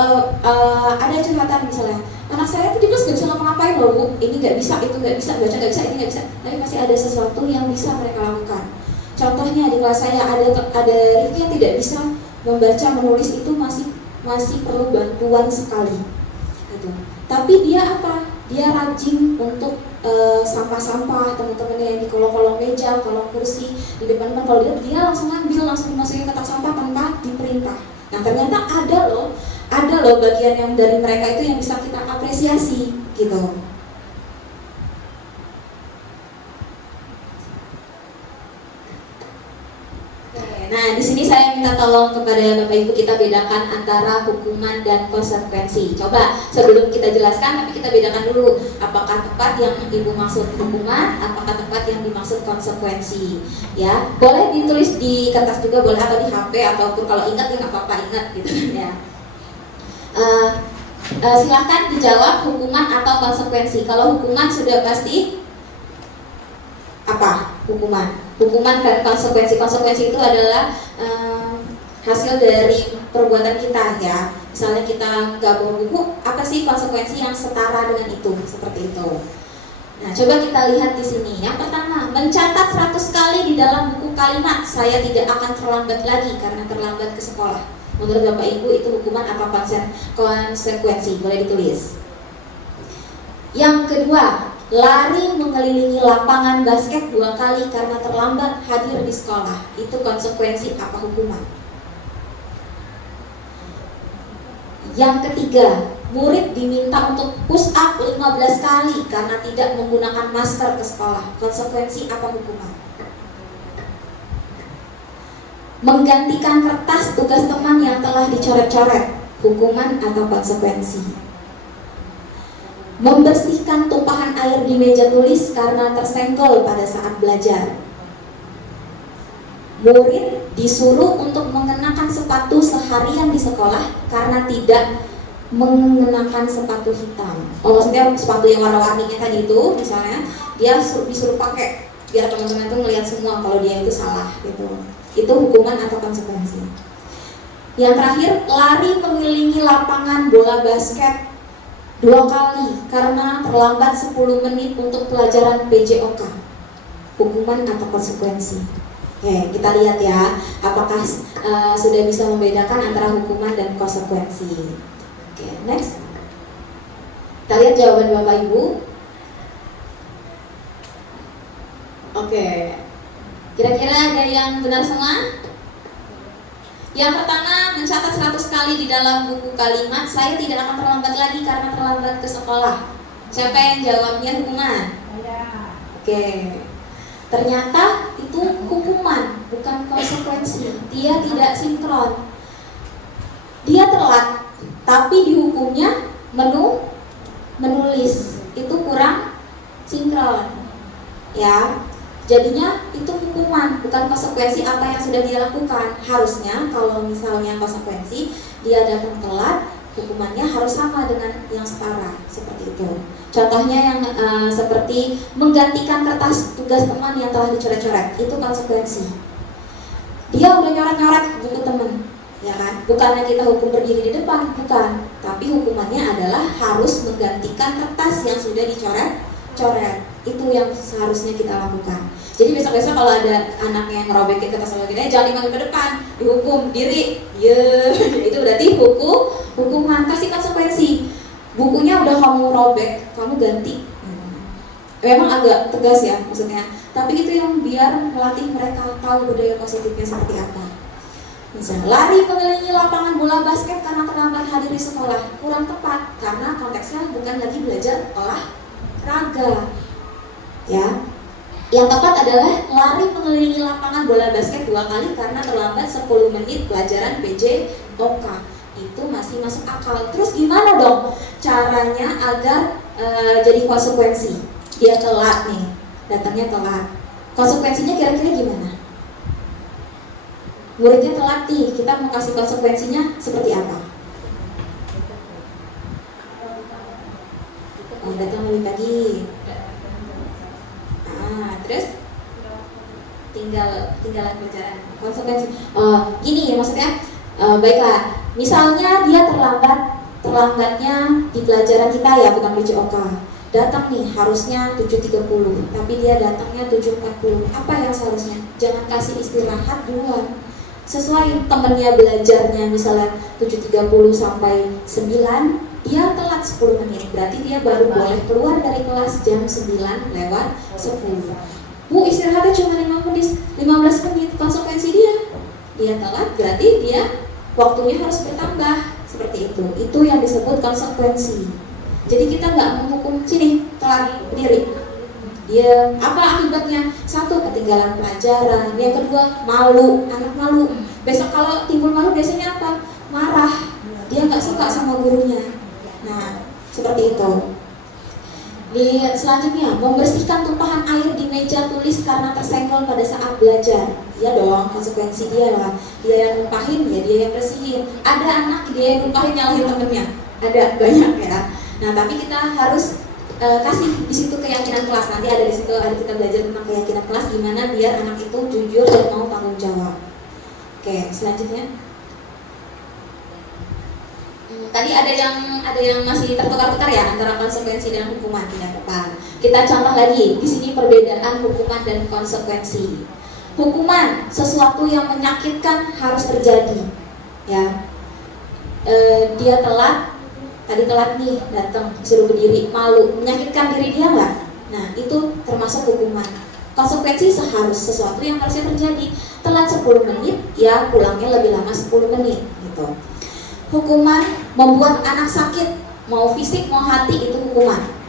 ada curhatan misalnya, anak saya tuh di kelas gak bisa ngapa-ngapain loh bu, ini gak bisa, itu gak bisa, baca gak bisa, ini gak bisa. Tapi masih ada sesuatu yang bisa mereka lakukan. Contohnya di kelas saya ada Rifki yang tidak bisa membaca, menulis, itu masih perlu bantuan sekali gitu. Tapi dia apa? Dia rajin untuk sampah-sampah, teman-temannya yang di kolong-kolong meja, kolong kursi, di depan kalau dia langsung ngambil, langsung dimasukin ke kotak sampah tanpa diperintah. Nah ternyata ada loh bagian yang dari mereka itu yang bisa kita apresiasi gitu. Nah, di sini saya minta tolong kepada Bapak Ibu, kita bedakan antara hukuman dan konsekuensi. Coba sebelum kita jelaskan, tapi kita bedakan dulu apakah tepat yang Ibu maksud hukuman, apakah tepat yang dimaksud konsekuensi. Ya, boleh ditulis di kertas juga boleh, atau di HP, ataupun kalau ingat ya nggak apa-apa, ingat gitu ya. Silahkan dijawab hukuman atau konsekuensi. Kalau hukuman sudah pasti apa? Hukuman dan konsekuensi itu adalah hasil dari perbuatan kita ya. Misalnya kita nggak bawa buku, apa sih konsekuensi yang setara dengan itu, seperti itu. Nah, coba kita lihat di sini. Yang pertama, mencatat 100 kali di dalam buku kalimat, saya tidak akan terlambat lagi karena terlambat ke sekolah. Menurut Bapak Ibu itu hukuman atau konsekuensi? Boleh ditulis. Yang kedua, lari mengelilingi lapangan basket 2 kali karena terlambat hadir di sekolah. Itu konsekuensi apa hukuman? Yang ketiga, murid diminta untuk push up 15 kali karena tidak menggunakan masker ke sekolah. Konsekuensi apa hukuman? Menggantikan kertas tugas teman yang telah dicoret-coret. Hukuman atau konsekuensi? Membersihkan tumpahan air di meja tulis karena tersenggol pada saat belajar. Murid disuruh untuk mengenakan sepatu seharian di sekolah karena tidak mengenakan sepatu hitam. Oh, maksudnya sepatu yang warna-warninya tadi itu, misalnya dia disuruh pakai biar teman-teman tuh ngelihat semua kalau dia itu salah gitu. Itu hukuman atau konsekuensi? Yang terakhir, lari mengelilingi lapangan bola basket 2 kali karena terlambat 10 menit untuk pelajaran PJOK. Hukuman atau konsekuensi? Oke, kita lihat ya, apakah sudah bisa membedakan antara hukuman dan konsekuensi. Oke, next. Kita lihat jawaban Bapak Ibu. Oke, kira-kira ada yang benar semua? Yang pertama, mencatat 100 kali di dalam buku kalimat, saya tidak akan terlambat lagi karena terlambat ke sekolah. Siapa yang jawabnya hukuman? Oke. Ternyata itu hukuman, bukan konsekuensi. Dia tidak sinkron. Dia telat, tapi dihukumnya menulis. Itu kurang sinkron. Ya. Jadinya itu hukuman, bukan konsekuensi apa yang sudah dia lakukan. Harusnya kalau misalnya konsekuensi, dia datang telat, hukumannya harus sama dengan yang setara, seperti itu. Contohnya yang seperti menggantikan kertas tugas teman yang telah dicoret-coret, itu konsekuensi. Dia udah nyoret-nyoret buku teman, ya kan? Bukannya kita hukum berdiri di depan, bukan. Tapi hukumannya adalah harus menggantikan kertas yang sudah dicoret-coret. Itu yang seharusnya kita lakukan. Jadi besok-besok kalau ada anak yang ngerobekin kertas sama kita, jangan dipanggil ke depan, dihukum diri. Itu berarti hukuman, kasih konsekuensi. Bukunya udah kamu robek, kamu ganti. Memang agak tegas ya maksudnya, tapi itu yang biar melatih mereka tahu budaya positifnya seperti apa. Misalnya, lari mengelilingi lapangan bola basket karena terlambat hadir di sekolah. Kurang tepat, karena konteksnya bukan lagi belajar olahraga. Ya, yang tepat adalah lari mengelilingi lapangan bola basket 2 kali karena terlambat 10 menit pelajaran PJOK. Itu masih masuk akal. Terus gimana dong caranya agar jadi konsekuensi? Dia telat nih, datangnya telat. Konsekuensinya kira-kira gimana? Muridnya telat nih, kita mau kasih konsekuensinya seperti apa? Oh, datang lebih pagi. Terus tinggalan pelajaran. Konsekuensi. Gini ya maksudnya. Baiklah. Misalnya dia terlambatnya di pelajaran kita ya, bukan PJOK. Datang nih harusnya 7.30, tapi dia datangnya 7.40. Apa yang seharusnya? Jangan kasih istirahat duluan. Sesuai temennya belajarnya misalnya 7.30 sampai 9, dia telat 10 menit. Berarti dia baru boleh keluar dari kelas jam 9 lewat 10. Bu, istirahatnya cuma 15 menit. Konsekuensi dia telat, berarti dia waktunya harus bertambah. Seperti itu. Itu yang disebut konsekuensi. Jadi kita nggak menghukum sini telat berdiri. Dia apa akibatnya? 1, ketinggalan pelajaran. Yang kedua, malu, anak malu. Besok kalau timbul malu biasanya apa? Marah. Dia nggak suka sama gurunya. Nah, seperti itu. Selanjutnya, membersihkan tumpahan air di meja tulis karena tersenggol pada saat belajar. Ya dong, konsekuensi dia lah. Dia yang numpahin, ya dia yang bersihin. Ada anak dia yang numpahin nyalahin temennya. Ada banyak ya. Nah, tapi kita harus kasih di situ keyakinan kelas. Nanti ada di situ ada kita belajar tentang keyakinan kelas gimana biar anak itu jujur dan mau tanggung jawab. Oke, selanjutnya. Tadi ada yang masih tertukar-tukar ya antara konsekuensi dan hukuman, tidak apa-apa. Kita contoh lagi, di sini perbedaan hukuman dan konsekuensi. Hukuman, sesuatu yang menyakitkan harus terjadi. Ya, dia telat, tadi telat nih, datang, suruh berdiri, malu, menyakitkan diri dia nggak? Nah, itu termasuk hukuman. Konsekuensi sesuatu yang harusnya terjadi. Telat 10 menit, ya pulangnya lebih lama 10 menit gitu. Hukuman membuat anak sakit, mau fisik mau hati, itu hukuman.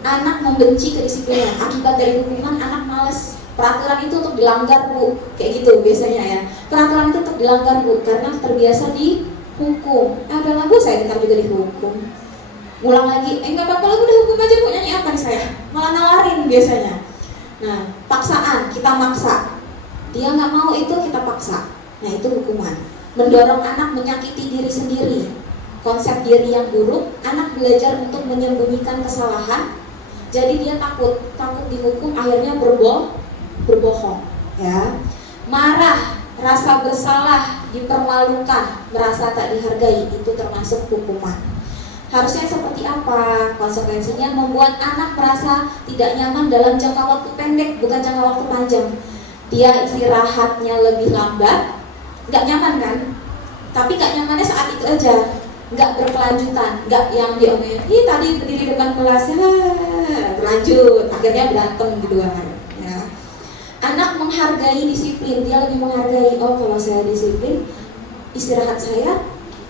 Anak membenci kedisiplinan, akibat dari hukuman anak males. Peraturan itu untuk dilanggar bu, kayak gitu biasanya ya. Peraturan itu untuk dilanggar bu, karena terbiasa dihukum. Ada lagu saya ntar juga dihukum. Ngulang lagi, nggak apa-apa lagu udah hukum aja bu, nyanyi apa nih saya? Malah nawarin biasanya. Nah, paksaan, kita maksa. Dia nggak mau itu kita paksa. Nah, itu hukuman. Mendorong anak menyakiti diri sendiri. Konsep diri yang buruk, anak belajar untuk menyembunyikan kesalahan. Jadi dia takut dihukum, akhirnya berbohong. Ya, marah, rasa bersalah, dipermalukan, merasa tak dihargai, itu termasuk hukuman. Harusnya seperti apa? Konsekuensinya membuat anak merasa tidak nyaman dalam jangka waktu pendek, bukan jangka waktu panjang. Dia istirahatnya lebih lambat, nggak nyaman kan? Tapi nggak nyamannya saat itu aja, nggak berkelanjutan, nggak yang diomelin, tadi berdiri depan kelas, berlanjut, akhirnya berantem gitu kan. Ya. Anak menghargai disiplin, dia lebih menghargai, oh kalau saya disiplin, istirahat saya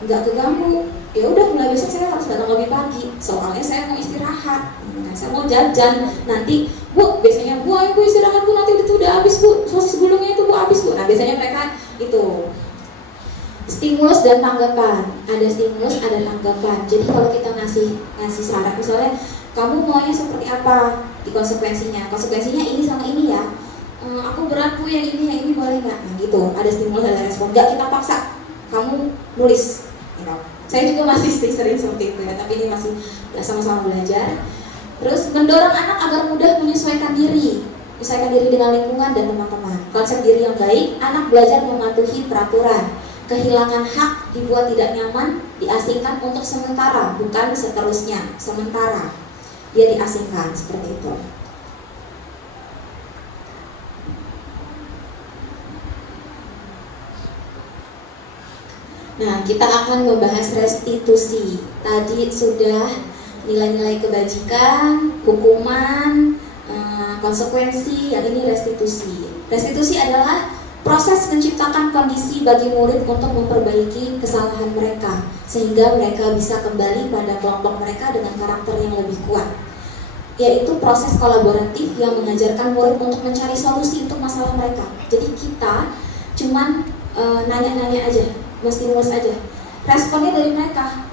nggak keganggu. Ya udah, mulai besok saya harus datang lebih pagi, soalnya saya mau istirahat, saya mau jajan. Nanti bu, biasanya bu, ayo bu istirahat bu, nanti itu udah habis bu, sosis gulungnya itu bu habis bu. Nah biasanya mereka itu stimulus dan tanggapan, ada stimulus ada tanggapan. Jadi kalau kita ngasih syarat, misalnya kamu maunya seperti apa, di konsekuensinya ini sama ini ya. Aku berat bu, yang ini boleh nggak? Nah gitu, ada stimulus ada respon. Nggak kita paksa, kamu nulis. Saya juga masih sering seperti itu ya, tapi ini masih sama-sama belajar. Terus mendorong anak agar mudah menyesuaikan diri dengan lingkungan dan teman-teman. Konsep diri yang baik, anak belajar mematuhi peraturan. Kehilangan hak, dibuat tidak nyaman, diasingkan untuk sementara, bukan seterusnya, sementara. Dia diasingkan, seperti itu. Nah, kita akan membahas restitusi. Tadi sudah nilai-nilai kebajikan, hukuman, konsekuensi, yang ini restitusi. Restitusi adalah proses menciptakan kondisi bagi murid untuk memperbaiki kesalahan mereka, sehingga mereka bisa kembali pada kelompok mereka dengan karakter yang lebih kuat. Yaitu proses kolaboratif yang mengajarkan murid untuk mencari solusi untuk masalah mereka. Jadi kita cuman nanya-nanya aja, menstimulus aja. Responnya dari mereka,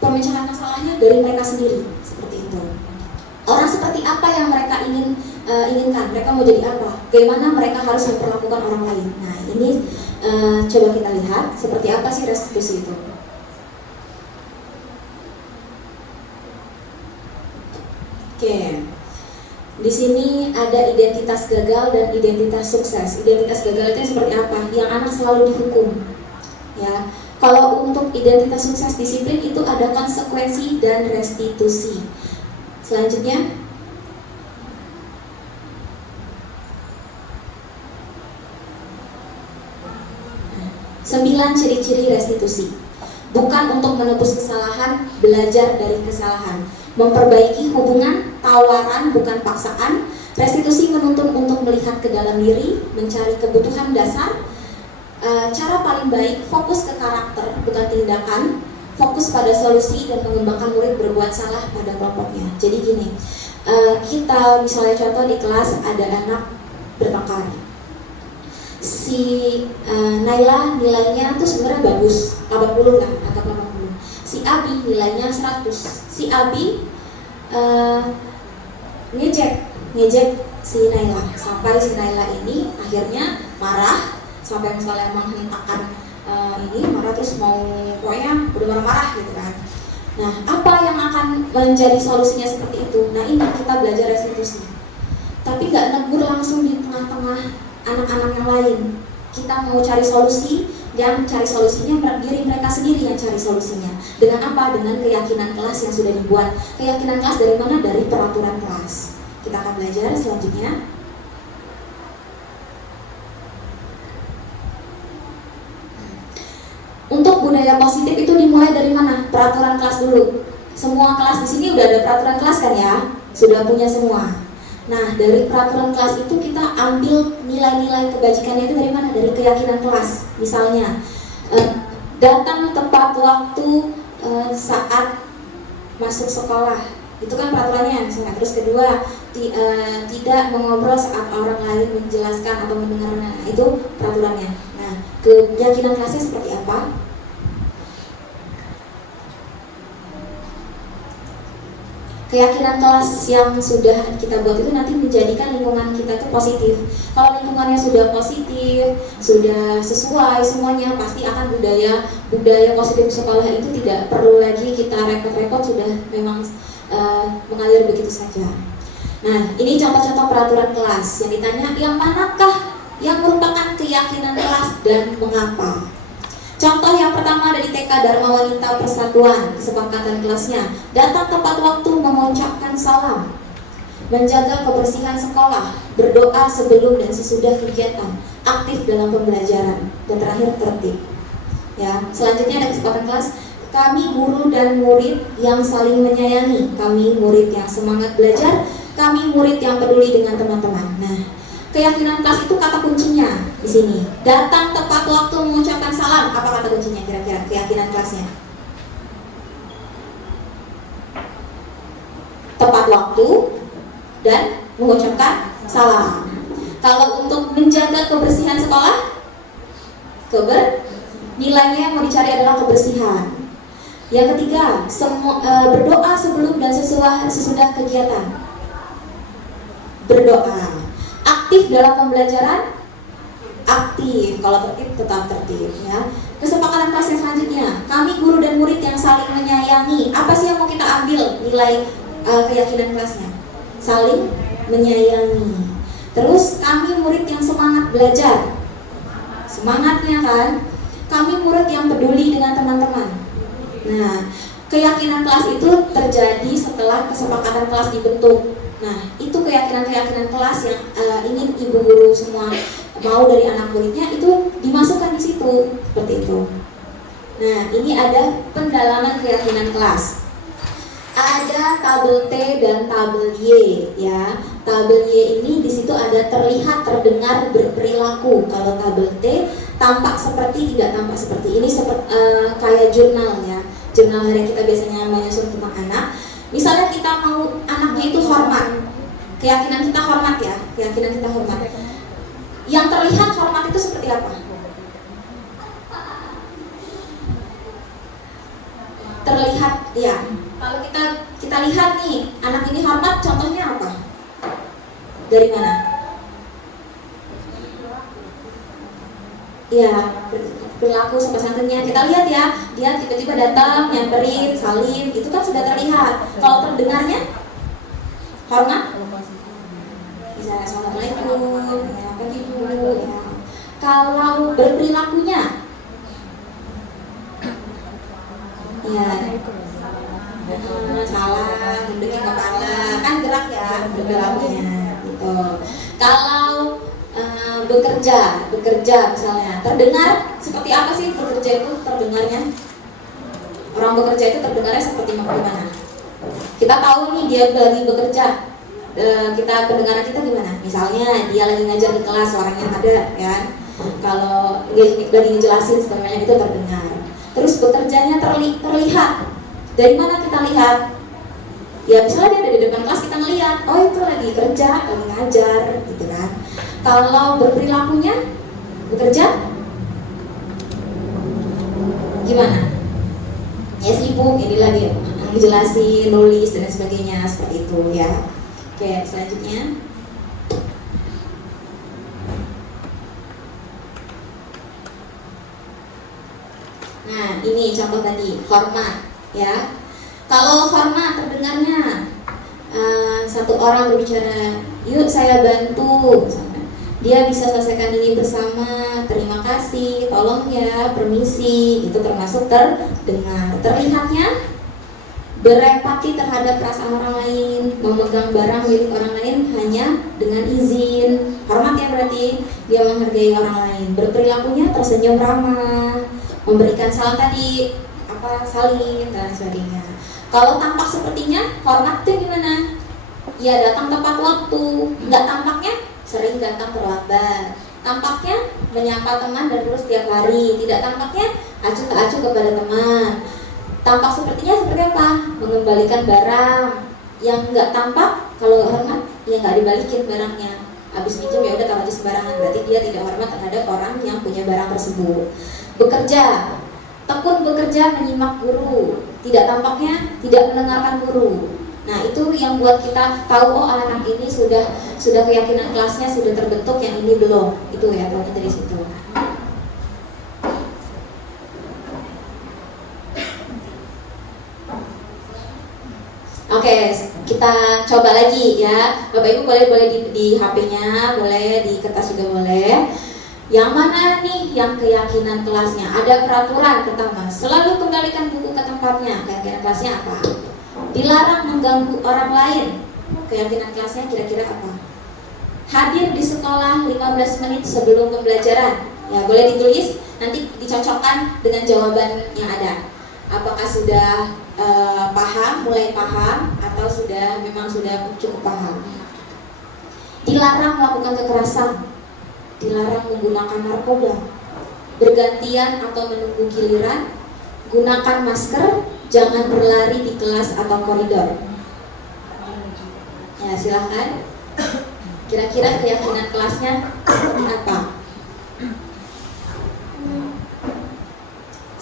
pemecahan masalahnya dari mereka sendiri, seperti itu. Orang seperti apa yang mereka inginkan, mereka mau jadi apa, bagaimana mereka harus memperlakukan orang lain. Nah ini coba kita lihat seperti apa sih restitusi itu. Oke, di sini ada identitas gagal dan identitas sukses. Identitas gagal itu seperti apa? Yang anak selalu dihukum. Ya, kalau untuk identitas sukses disiplin itu ada konsekuensi dan restitusi. Selanjutnya, 9 ciri-ciri restitusi. Bukan untuk menebus kesalahan, belajar dari kesalahan. Memperbaiki hubungan, tawaran bukan paksaan. Restitusi menuntun untuk melihat ke dalam diri, mencari kebutuhan dasar. Cara paling baik, fokus ke karakter, bukan tindakan. Fokus pada solusi dan mengembangkan murid berbuat salah pada kelompoknya. Jadi gini, kita misalnya contoh di kelas ada anak bertengkar. Si Naila nilainya tuh sebenarnya bagus, 80 lah, atau 80. Si Abi nilainya 100. Si Abi ngejek si Naila, sampai si Naila ini akhirnya marah, sampai misalnya menghentakkan ini marah, terus mau pokoknya udah marah-marah gitu kan. Nah, apa yang akan menjadi solusinya seperti itu? Nah, ini kita belajar restitusi. Tapi nggak negur langsung di tengah-tengah anak-anak yang lain. Kita mau cari solusi, yang cari solusinya, diri mereka sendiri yang cari solusinya. Dengan apa? Dengan keyakinan kelas yang sudah dibuat. Keyakinan kelas dari mana? Dari peraturan kelas. Kita akan belajar selanjutnya. Untuk budaya positif itu dimulai dari mana? Peraturan kelas dulu. Semua kelas di sini udah ada peraturan kelas kan ya? Sudah punya semua. Nah, dari peraturan kelas itu kita ambil nilai-nilai kebajikannya itu dari mana? Dari keyakinan kelas. Misalnya, datang tepat waktu saat masuk sekolah. Itu kan peraturannya misalnya. Terus kedua, tidak mengobrol saat orang lain menjelaskan atau mendengarnya. Nah, itu peraturannya. Nah, keyakinan kelasnya seperti apa? Keyakinan kelas yang sudah kita buat itu nanti menjadikan lingkungan kita itu positif. Kalau lingkungannya sudah positif, sudah sesuai semuanya, pasti akan budaya positif sekolah itu tidak perlu lagi kita repot-repot, sudah memang mengalir begitu saja. Nah, ini contoh-contoh peraturan kelas yang ditanya, yang manakah yang merupakan keyakinan kelas dan mengapa? Contoh yang pertama dari TK Dharma Wanita Persatuan, kesepakatan kelasnya, datang tepat waktu mengucapkan salam, menjaga kebersihan sekolah, berdoa sebelum dan sesudah kegiatan, aktif dalam pembelajaran, dan terakhir tertib. Ya, selanjutnya ada kesepakatan kelas, kami guru dan murid yang saling menyayangi, kami murid yang semangat belajar, kami murid yang peduli dengan teman-teman. Nah, keyakinan kelas itu kata kuncinya di sini. Datang tepat waktu mengucapkan salam. Apa kata kuncinya kira-kira keyakinan kelasnya? Tepat waktu dan mengucapkan salam. Kalau untuk menjaga kebersihan sekolah, nilainya yang mau dicari adalah kebersihan. Yang ketiga, berdoa sebelum dan sesudah kegiatan. Berdoa. Aktif dalam pembelajaran, aktif. Kalau tertib, tetap tertib ya. Kesepakatan kelas yang selanjutnya, kami guru dan murid yang saling menyayangi. Apa sih yang mau kita ambil nilai keyakinan kelasnya? Saling menyayangi. Terus kami murid yang semangat belajar. Semangatnya kan, kami murid yang peduli dengan teman-teman. Nah, keyakinan kelas itu terjadi setelah kesepakatan kelas dibentuk. Nah, itu keyakinan-keyakinan kelas yang ingin ibu guru semua mau dari anak muridnya itu dimasukkan di situ, seperti itu. Nah, ini ada pendalaman keyakinan kelas. Ada tabel T dan tabel Y, ya. Tabel Y ini di situ ada terlihat, terdengar, berperilaku. Kalau tabel T tampak seperti, tidak tampak seperti. Ini seperti kayak jurnal ya. Jurnal hari kita biasanya menyusun tentang anak. Misalnya kita mau anaknya itu hormat, keyakinan kita hormat ya, keyakinan kita hormat. Yang terlihat hormat itu seperti apa? Terlihat ya. Kalau kita lihat nih, anak ini hormat, contohnya apa? Dari mana? Ya, perilaku sopan santunnya. Kita lihat ya, dia tiba-tiba datang, nyamperin, salim, itu kan sudah terlihat. Kalau terdengarnya, hormat, bisa assalamualaikum, ya pagi bu, ya. Kalau berperilakunya, ya, salam, tundukin kepala, kan gerak ya, bergeraknya, gitu. Kalau bekerja misalnya, terdengar seperti apa sih bekerja itu terdengarnya? Orang bekerja itu terdengarnya seperti bagaimana? Kita tahu nih dia lagi bekerja, kita pendengaran kita gimana? Misalnya dia lagi ngajar di kelas, suaranya ada, kan? Kalau dia lagi ngejelasin sebenarnya itu terdengar. Terus bekerjanya terlihat. Dari mana kita lihat? Ya misalnya dia ada di depan kelas, kita ngelihat, oh itu lagi kerja, lagi ngajar, gitu kan? Kalau berperilakunya, bekerja, gimana? Ya sibuk, ini lagi ngejelasin, nulis dan sebagainya, seperti itu ya. Oke, selanjutnya. Nah, ini contoh tadi, hormat ya. Kalau hormat terdengarnya satu orang berbicara, yuk saya bantu misalnya. Dia bisa selesaikan ini bersama, terima kasih, tolong ya, permisi, itu termasuk terdengar. Terlihatnya berempati terhadap perasaan orang lain, memegang barang milik orang lain hanya dengan izin. Hormat ya, berarti dia menghargai orang lain. Berperilakunya tersenyum ramah, memberikan salam tadi, salin dan sebagainya. Kalau tampak sepertinya hormat itu gimana? Ya datang tepat waktu, nggak tampaknya sering datang terlambat. Tampaknya menyapa teman dan terus tiap hari. Tidak tampaknya acuh tak acuh kepada teman. Tampak sepertinya seperti apa? Mengembalikan barang. Yang nggak tampak, kalau hormat, ya nggak dibalikin barangnya. Habis minjem ya udah taruh aja sembarangan. Berarti dia tidak hormat terhadap orang yang punya barang tersebut. Bekerja, tekun bekerja menyimak guru. Tidak tampaknya tidak mendengarkan guru. Nah itu yang buat kita tahu, oh anak ini sudah keyakinan kelasnya sudah terbentuk, yang ini belum. Itu ya poinnya dari situ. Oke, kita coba lagi ya. Bapak Ibu boleh di HP-nya, boleh di kertas juga boleh. Yang mana nih yang keyakinan kelasnya? Ada peraturan pertama, selalu kembalikan buku ke tempatnya. Keyakinan kelasnya apa? Dilarang mengganggu orang lain. Keyakinan kelasnya kira-kira apa? Hadir di sekolah 15 menit sebelum pembelajaran. Ya, boleh ditulis, nanti dicocokkan dengan jawaban yang ada. Apakah sudah mulai paham, atau memang sudah cukup paham. Dilarang melakukan kekerasan, dilarang menggunakan narkoba, bergantian atau menunggu giliran, gunakan masker, jangan berlari di kelas atau koridor. Ya silahkan. Kira-kira keyakinan kelasnya seperti apa?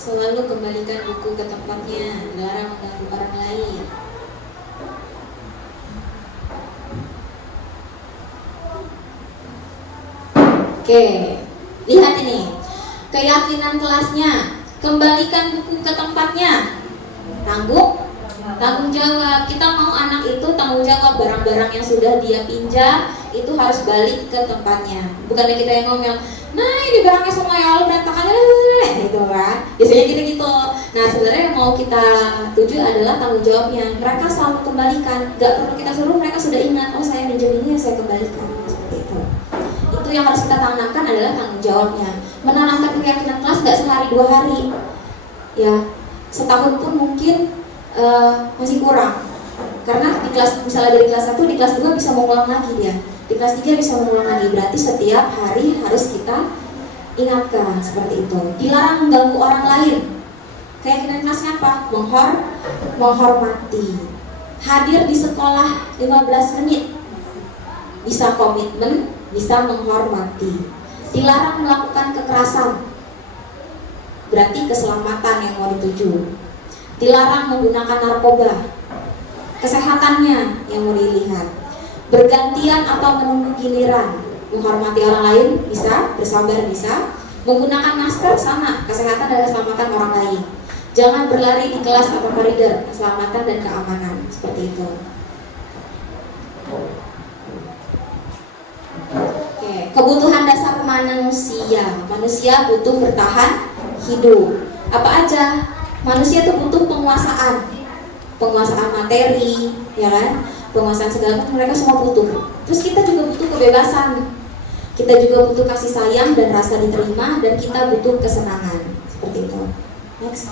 Selalu kembalikan buku ke tempatnya, dilarang mengganggu orang lain. Oke, lihat ini. Keyakinan kelasnya, kembalikan buku ke tempatnya. Tanggung jawab. Kita mau anak itu tanggung jawab, barang-barang yang sudah dia pinjam itu harus balik ke tempatnya. Bukannya kita yang ngomong, nah ini barangnya semua ya Allah berantakan, gitu kan. Biasanya gitu. Nah sebenarnya yang mau kita tuju adalah tanggung jawabnya. Mereka selalu kembalikan, gak perlu kita suruh, mereka sudah ingat, oh saya pinjam ini, saya kembalikan. Seperti itu. Itu yang harus kita tanamkan adalah tanggung jawabnya. Menanamkan keyakinan kelas gak sehari 2 hari, ya setahun pun mungkin masih kurang. Karena di kelas, misalnya dari kelas 1, di kelas 2 bisa mengulang lagi dia. Di kelas 3 bisa mengulang lagi. Berarti setiap hari harus kita ingatkan seperti itu. Dilarang mengganggu orang lain. Keyakinan kelasnya apa? Menghormati. Hadir di sekolah 15 menit. Bisa komitmen, bisa menghormati. Dilarang melakukan kekerasan. Berarti keselamatan yang mau dituju. Dilarang menggunakan narkoba. Kesehatannya yang mau dilihat. Bergantian atau menunggu giliran. Menghormati orang lain bisa, bersabar bisa. Menggunakan masker sama, kesehatan dan keselamatan orang lain. Jangan berlari di kelas atau koridor, keselamatan dan keamanan. Seperti itu. Oke, kebutuhan dasar manusia. Manusia butuh bertahan hidup. Apa aja? Manusia itu butuh penguasaan materi, ya kan? Penguasaan segala macam mereka semua butuh. Terus kita juga butuh kebebasan. Kita juga butuh kasih sayang dan rasa diterima, dan kita butuh kesenangan. Seperti itu. Next.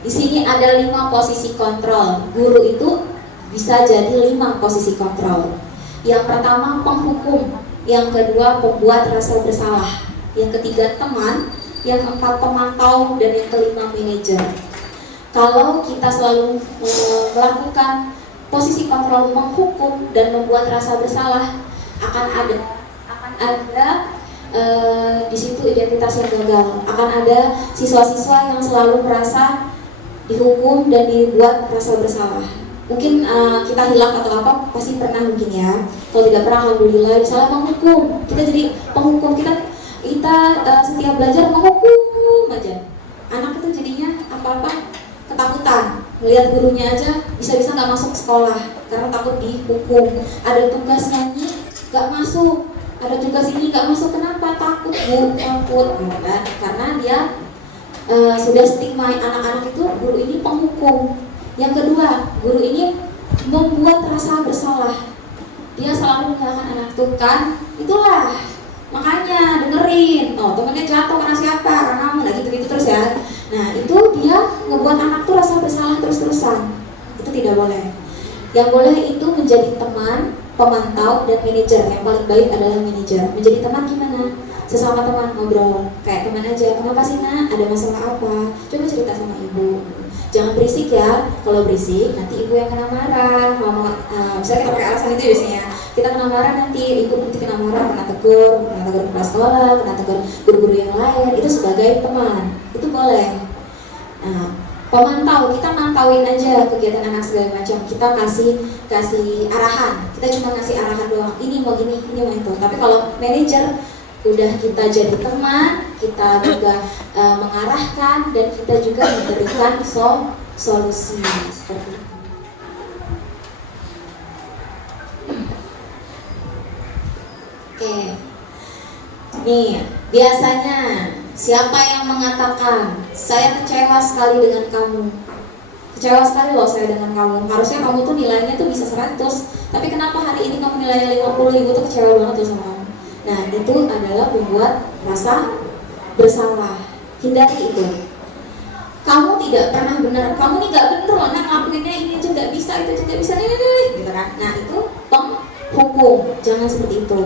Di sini ada 5 posisi kontrol. Guru itu bisa jadi 5 posisi kontrol. Yang pertama penghukum, yang kedua pembuat rasa bersalah, yang ketiga teman, yang keempat pemantau, dan yang kelima manajer. Kalau kita selalu melakukan posisi kontrol menghukum dan membuat rasa bersalah, akan ada di situ identitas yang gagal. Akan ada siswa-siswa yang selalu merasa dihukum dan dibuat rasa bersalah. Mungkin kita hilaf atau apa pasti pernah mungkin ya. Kalau tidak pernah, alhamdulillah. Misalnya menghukum, kita jadi penghukum, kita setiap belajar menghukum aja. Anak itu jadinya apa-apa ketakutan, melihat gurunya aja bisa-bisa nggak masuk sekolah karena takut dihukum. Ada tugas nyanyi nggak masuk, ada tugas ini nggak masuk. Kenapa? Takut bu, takut gitu kan? Karena dia sudah stigma anak-anak itu guru ini penghukum. Yang kedua, guru ini membuat rasa bersalah. Dia selalu menyalahkan anak tuh kan, itulah makanya dengerin, oh temennya jatuh karena siapa, karena kamu, nah gitu-gitu terus ya. Nah itu dia ngebuat anak tuh rasa bersalah terus-terusan. Itu tidak boleh. Yang boleh itu menjadi teman, pemantau, dan manajer. Yang paling baik adalah manajer. Menjadi teman gimana? Sesama teman ngobrol, kayak teman aja. Kenapa sih nak? Ada masalah apa? Coba cerita sama ibu. Jangan berisik ya. Kalau berisik nanti ibu yang kena marah. Misalnya kita pakai alasan itu biasanya. Kita kena marah nanti, ibu nanti kena marah, kena tegur kepala sekolah, kena tegur guru-guru yang lain. Itu sebagai teman. Itu boleh. Nah, pemantau, kita mantauin aja kegiatan anak segala macam. Kita kasih arahan. Kita cuma ngasih arahan doang. Ini mau gini, ini mau itu. Tapi kalau manajer udah kita jadi teman, kita juga mengarahkan, dan kita juga memberikan solusi seperti itu. Oke, nih biasanya siapa yang mengatakan saya kecewa sekali dengan kamu, kecewa sekali loh saya dengan kamu, harusnya kamu tuh nilainya tuh bisa 100, tapi kenapa hari ini kamu nilainya 50, ibu tuh kecewa banget tuh sama kamu. Nah itu adalah membuat rasa bersalah. Hindari itu. Kamu tidak pernah benar, kamu nih gak bener loh nak ngelakuinnya, ini aja gak bisa, itu aja gak bisa, nih gitu kan. Nah itu penghukum, jangan seperti itu.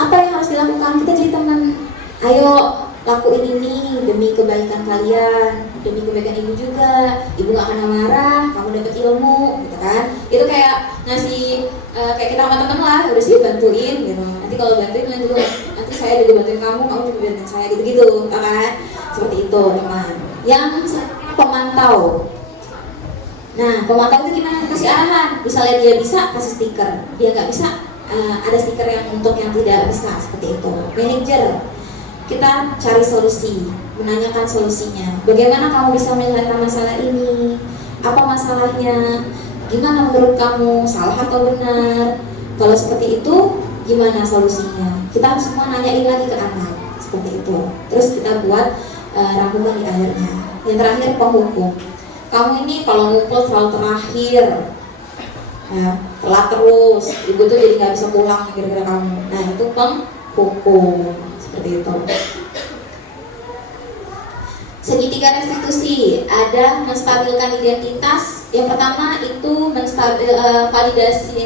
Apa yang harus dilakukan? Kita jadi teman. Ayo lakuin ini demi kebaikan kalian, demi kebaikan ibu juga. Ibu gak akan marah, kamu dapat ilmu, gitu kan. Itu kayak ngasih kayak kita sama temen lah, udah sih bantuin gitu. Nanti kalau bantuin juga, nanti saya juga bantuin kamu juga bantuin saya, gitu-gitu, kan? Seperti itu teman. Yang pemantau. Nah pemantau itu gimana? Kasih arahan. Misalnya dia bisa, kasih stiker. Dia nggak bisa, ada stiker yang untuk yang tidak bisa, seperti itu. Manajer, kita cari solusi, menanyakan solusinya. Bagaimana kamu bisa menyelesaikan masalah ini? Apa masalahnya? Gimana menurut kamu? Salah atau benar? Kalau seperti itu, gimana solusinya? Kita semua nanyain lagi ke anak, seperti itu. Terus kita buat rangkuman di akhirnya. Yang terakhir penghukum. Kamu ini kalau ngumpul selalu terakhir, ya, telat terus, ibu tuh jadi nggak bisa pulang gara-gara kamu. Nah itu penghukum, seperti itu. Segitiga restitusi, ada menstabilkan identitas. Yang pertama itu validasi,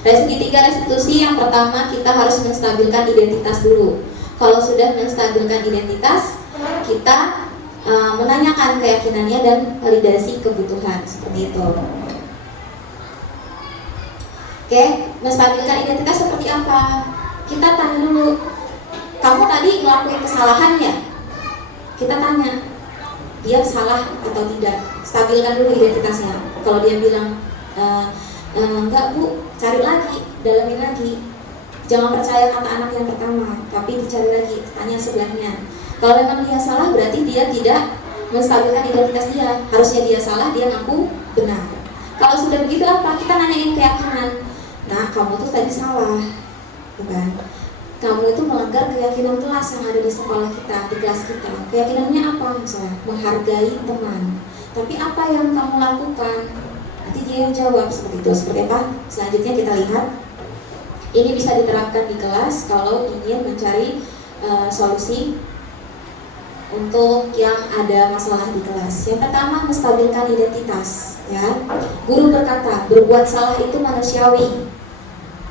segitiga restitusi yang pertama kita harus menstabilkan identitas dulu. Kalau sudah menstabilkan identitas, kita menanyakan keyakinannya dan validasi kebutuhan, seperti itu. Oke, menstabilkan identitas seperti apa? Kita tanya dulu, kamu tadi ngelakuin kesalahan ya? Kita tanya, dia salah atau tidak? Stabilkan dulu identitasnya. Kalau dia bilang enggak bu, cari lagi, dalamin lagi. Jangan percaya kata anak yang pertama, tapi dicari lagi, tanya sebelahnya. Kalau memang dia salah, berarti dia tidak menstabilkan identitas dia. Harusnya dia salah, dia ngaku benar. Kalau sudah begitu apa? Kita nanyain keyakinan. Nah, kamu tuh tadi salah, bukan? Kamu itu melanggar keyakinan kelas yang ada di sekolah kita, di kelas kita. Keyakinannya apa? Misalnya, menghargai teman. Tapi apa yang kamu lakukan? Nanti dia yang jawab seperti itu. Seperti apa? Selanjutnya kita lihat. Ini bisa diterapkan di kelas kalau ingin mencari solusi untuk yang ada masalah di kelas. Yang pertama, menstabilkan identitas. Ya, guru berkata, berbuat salah itu manusiawi.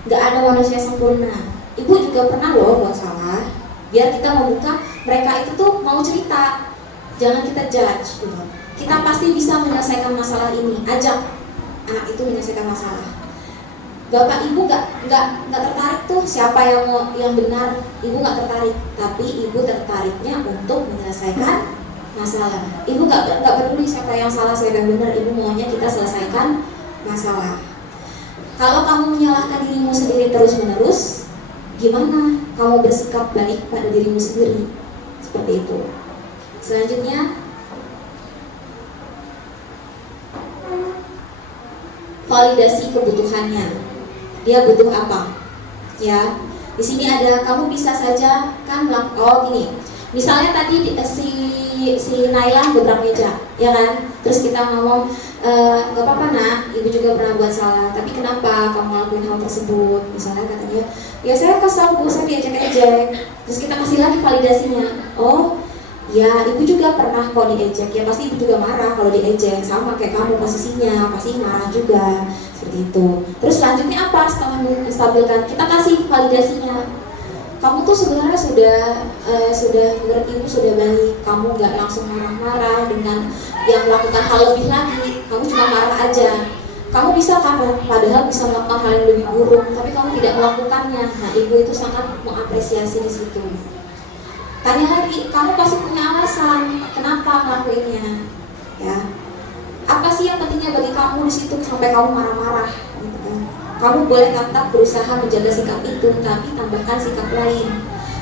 Gak ada manusia sempurna. Ibu juga pernah loh buat salah. Biar kita membuka, mereka itu tuh mau cerita. Jangan kita judge gitu. Kita pasti bisa menyelesaikan masalah ini. Ajak anak itu menyelesaikan masalah. Bapak ibu nggak tertarik tuh siapa yang benar, ibu nggak tertarik, tapi ibu tertariknya untuk menyelesaikan masalah. Ibu nggak peduli siapa yang salah siapa yang benar, ibu maunya kita selesaikan masalah. Kalau kamu menyalahkan dirimu sendiri terus-menerus, gimana kamu bersikap baik pada dirimu sendiri? Seperti itu. Selanjutnya, validasi kebutuhannya. Dia butuh apa? Ya, di sini ada kamu bisa saja kan gini. Misalnya tadi si Naila gebrak meja, ya kan? Terus kita ngomong, gak apa-apa nak, ibu juga pernah buat salah. Tapi kenapa kamu ngelakuin hal tersebut? Misalnya katanya, ya saya kesal bu, saya diejek-ejek. Terus kita kasih lagi validasinya. Oh, ya ibu juga pernah kok diejek. Ya pasti ibu juga marah kalau diejek. Sama kayak kamu posisinya, pasti marah juga. Seperti itu. Terus selanjutnya apa? Setelah menstabilkan, kita kasih validasinya. Kamu tuh sebenarnya sudah menurut ibu sudah baik. Kamu nggak langsung marah-marah dengan yang melakukan hal lebih lagi. Kamu cuma marah aja. Kamu bisa kan, padahal bisa melakukan hal yang lebih buruk, tapi kamu tidak melakukannya. Nah, ibu itu sangat mengapresiasi di situ. Tanya lagi, kamu pasti punya alasan kenapa ngelakuinnya, ya. Apa sih yang pentingnya bagi kamu di situ sampai kamu marah-marah, gitu kan? Kamu boleh tetap berusaha menjaga sikap itu, tapi tambahkan sikap lain.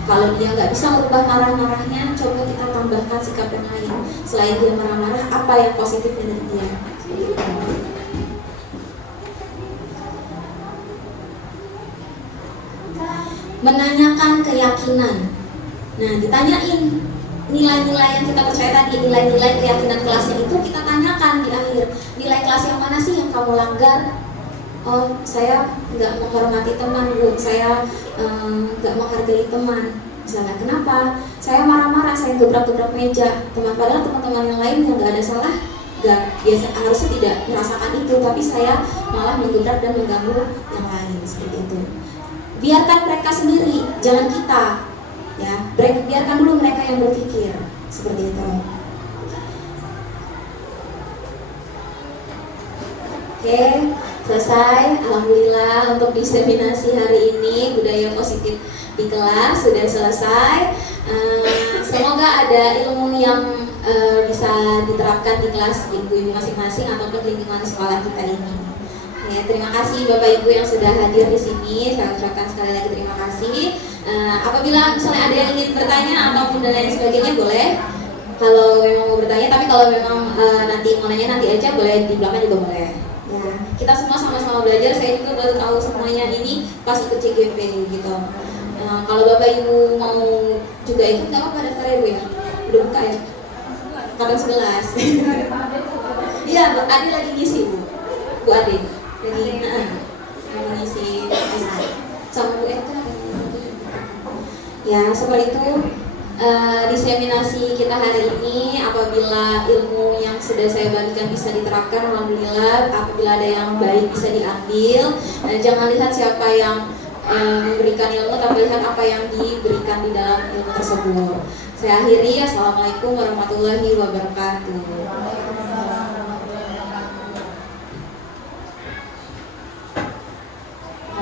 Kalau dia nggak bisa merubah marah-marahnya, coba kita tambahkan sikap yang lain. Selain dia marah-marah, apa yang positif dari dia? Menanyakan keyakinan. Nah, ditanyain nilai-nilai yang kita percaya tadi, nilai-nilai keyakinan kelasnya itu kita tanyakan di akhir. Nilai kelas yang mana sih yang kamu langgar? Oh, saya nggak menghormati teman bu, saya nggak menghargai teman. Misalnya, kenapa? Saya marah-marah, saya gebrak-gebrak meja. Padahal teman-teman yang lain yang nggak ada salah, nggak biasa harusnya tidak merasakan itu, tapi saya malah menggebrak dan mengganggu yang lain seperti itu. Biarkan mereka sendiri, jangan kita. Ya, biarkan dulu mereka yang berpikir seperti itu. Oke, selesai. Alhamdulillah untuk diseminasi hari ini budaya positif di kelas sudah selesai. Semoga ada ilmu yang bisa diterapkan di kelas ibu-ibu masing-masing ataupun lingkungan sekolah kita ini. Ya, terima kasih Bapak Ibu yang sudah hadir di sini. Saya ucapkan sekali lagi terima kasih. Apabila misalnya ada yang ingin bertanya ataupun dan lain sebagainya boleh. Kalau memang mau bertanya, tapi kalau memang nanti mau nanya nanti aja boleh di belakang juga boleh. Ya, kita semua sama-sama belajar. Saya juga baru tahu semuanya ini pas ikut CGP gitu. Kalau Bapak Ibu mau juga ikut nggak apa-apa daftarnya Bu ya. Udah buka ya. Kapan 11. Iya, Bu Adi lagi ngisi Bu Adi lagi ngisi SI sama Bu Eka. Ya, seperti itu. Diseminasi kita hari ini, apabila ilmu yang sudah saya bagikan bisa diterapkan, alhamdulillah. Apabila ada yang baik bisa diambil, jangan lihat siapa yang memberikan ilmu, tapi lihat apa yang diberikan di dalam ilmu tersebut. Saya akhiri. Assalamualaikum warahmatullahi wabarakatuh.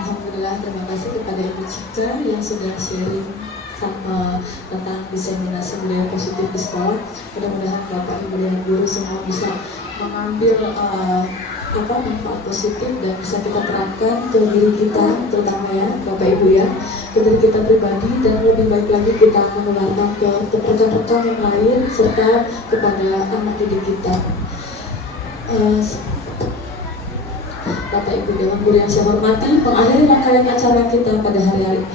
Alhamdulillah, terima kasih kepada Ibu Cika yang sudah sharing tentang diseminasi budaya positif di sekolah. Mudah-mudahan Bapak Ibu dan guru semua bisa mengambil manfaat positif dan bisa kita terapkan ke diri kita, terutama ya Bapak Ibu ya, ke diri kita pribadi, dan lebih baik lagi kita menularkan ke rekan-rekan yang lain serta kepada anak didik kita. Bapak Ibu dan guru yang saya hormati, mengakhiri rangkaian acara kita pada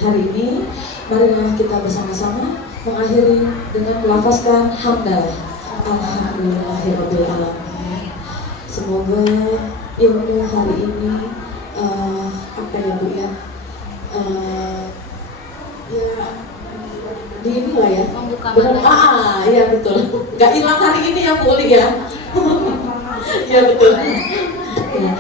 hari ini. Marilah kita bersama-sama mengakhiri dengan melafazkan hamdalah. Alhamdulillahirabbil alamin. Semoga ilmu hari ini ya Bu ya, di inilah ya. Iya betul. Gak hilang hari ini ya Bu Uli ya. Iya betul. Ya.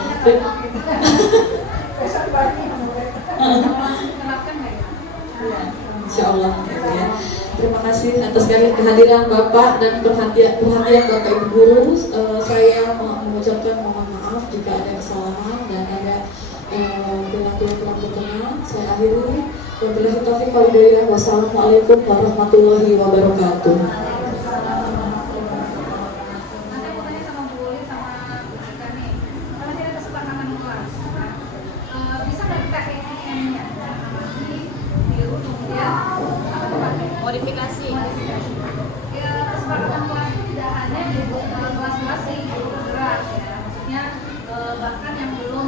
Insya Allah ya. Terima kasih atas kehadiran Bapak dan perhatian Bapak Ibu guru. Saya mengucapkan mohon maaf jika ada kesalahan dan ada perilaku yang kurang berkenan. Saya akhiri. Wabillahi taufiq wal hidayah. Wassalamualaikum warahmatullahi wabarakatuh. Modifikasi. Ya, kesepakatan kelas itu tidak hanya di kelas-kelas yang bergerak ya, maksudnya bahkan yang belum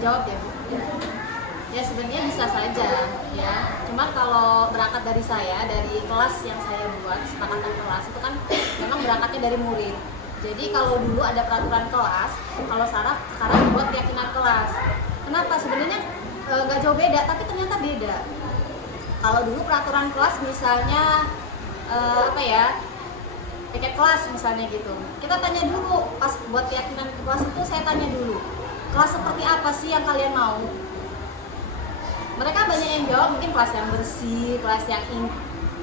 jawab ya Bu? Ya sebenarnya bisa saja ya. Cuma kalau berangkat dari saya, dari kelas yang saya buat, kesepakatan kelas itu kan memang berangkatnya dari murid. Jadi kalau dulu ada peraturan kelas, kalau sekarang buat keyakinan kelas. Kenapa? Sebenarnya nggak jauh beda, tapi ternyata beda. Kalau dulu peraturan kelas misalnya piket kelas misalnya gitu. Kita tanya dulu pas buat keyakinan kelas itu, saya tanya dulu, kelas seperti apa sih yang kalian mau? Mereka banyak yang jawab mungkin kelas yang bersih, kelas yang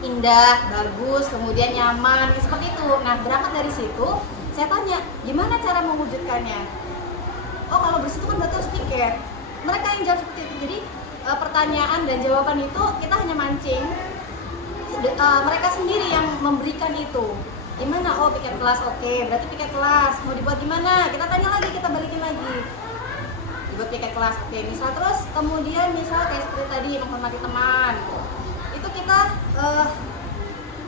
indah, bagus, kemudian nyaman, seperti itu. Nah berangkat dari situ, saya tanya, gimana cara mewujudkannya? Oh kalau bersih itu kan berarti harus piket. Mereka yang jawab seperti itu. Jadi pertanyaan dan jawaban itu kita hanya mancing. Mereka sendiri yang memberikan itu. Gimana? Oh piket kelas, oke. Berarti piket kelas mau dibuat gimana? Kita tanya lagi, kita balikin lagi. Dibuat piket kelas, oke. Misal terus kemudian kayak seperti tadi menghormati teman. Itu kita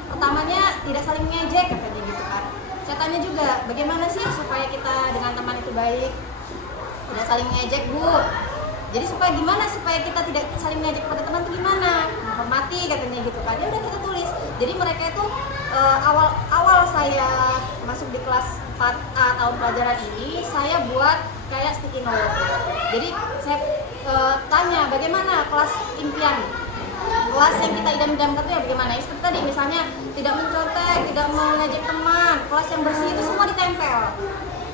pertamanya tidak saling ngejek katanya gitu kan. Saya tanya juga, bagaimana sih supaya kita dengan teman itu baik? Tidak saling ngejek Bu. Jadi supaya gimana supaya kita tidak saling ngejek pada teman itu gimana? Menghormati katanya gitu kan. Ya udah kita tulis. Jadi mereka itu awal saya masuk di kelas 4A tahun pelajaran ini, saya buat kayak sticky note. Jadi saya tanya bagaimana kelas impian, kelas yang kita idam-idamkan itu ya bagaimana? Seperti tadi misalnya tidak mencontek, tidak mengejek teman, kelas yang bersih itu semua ditempel.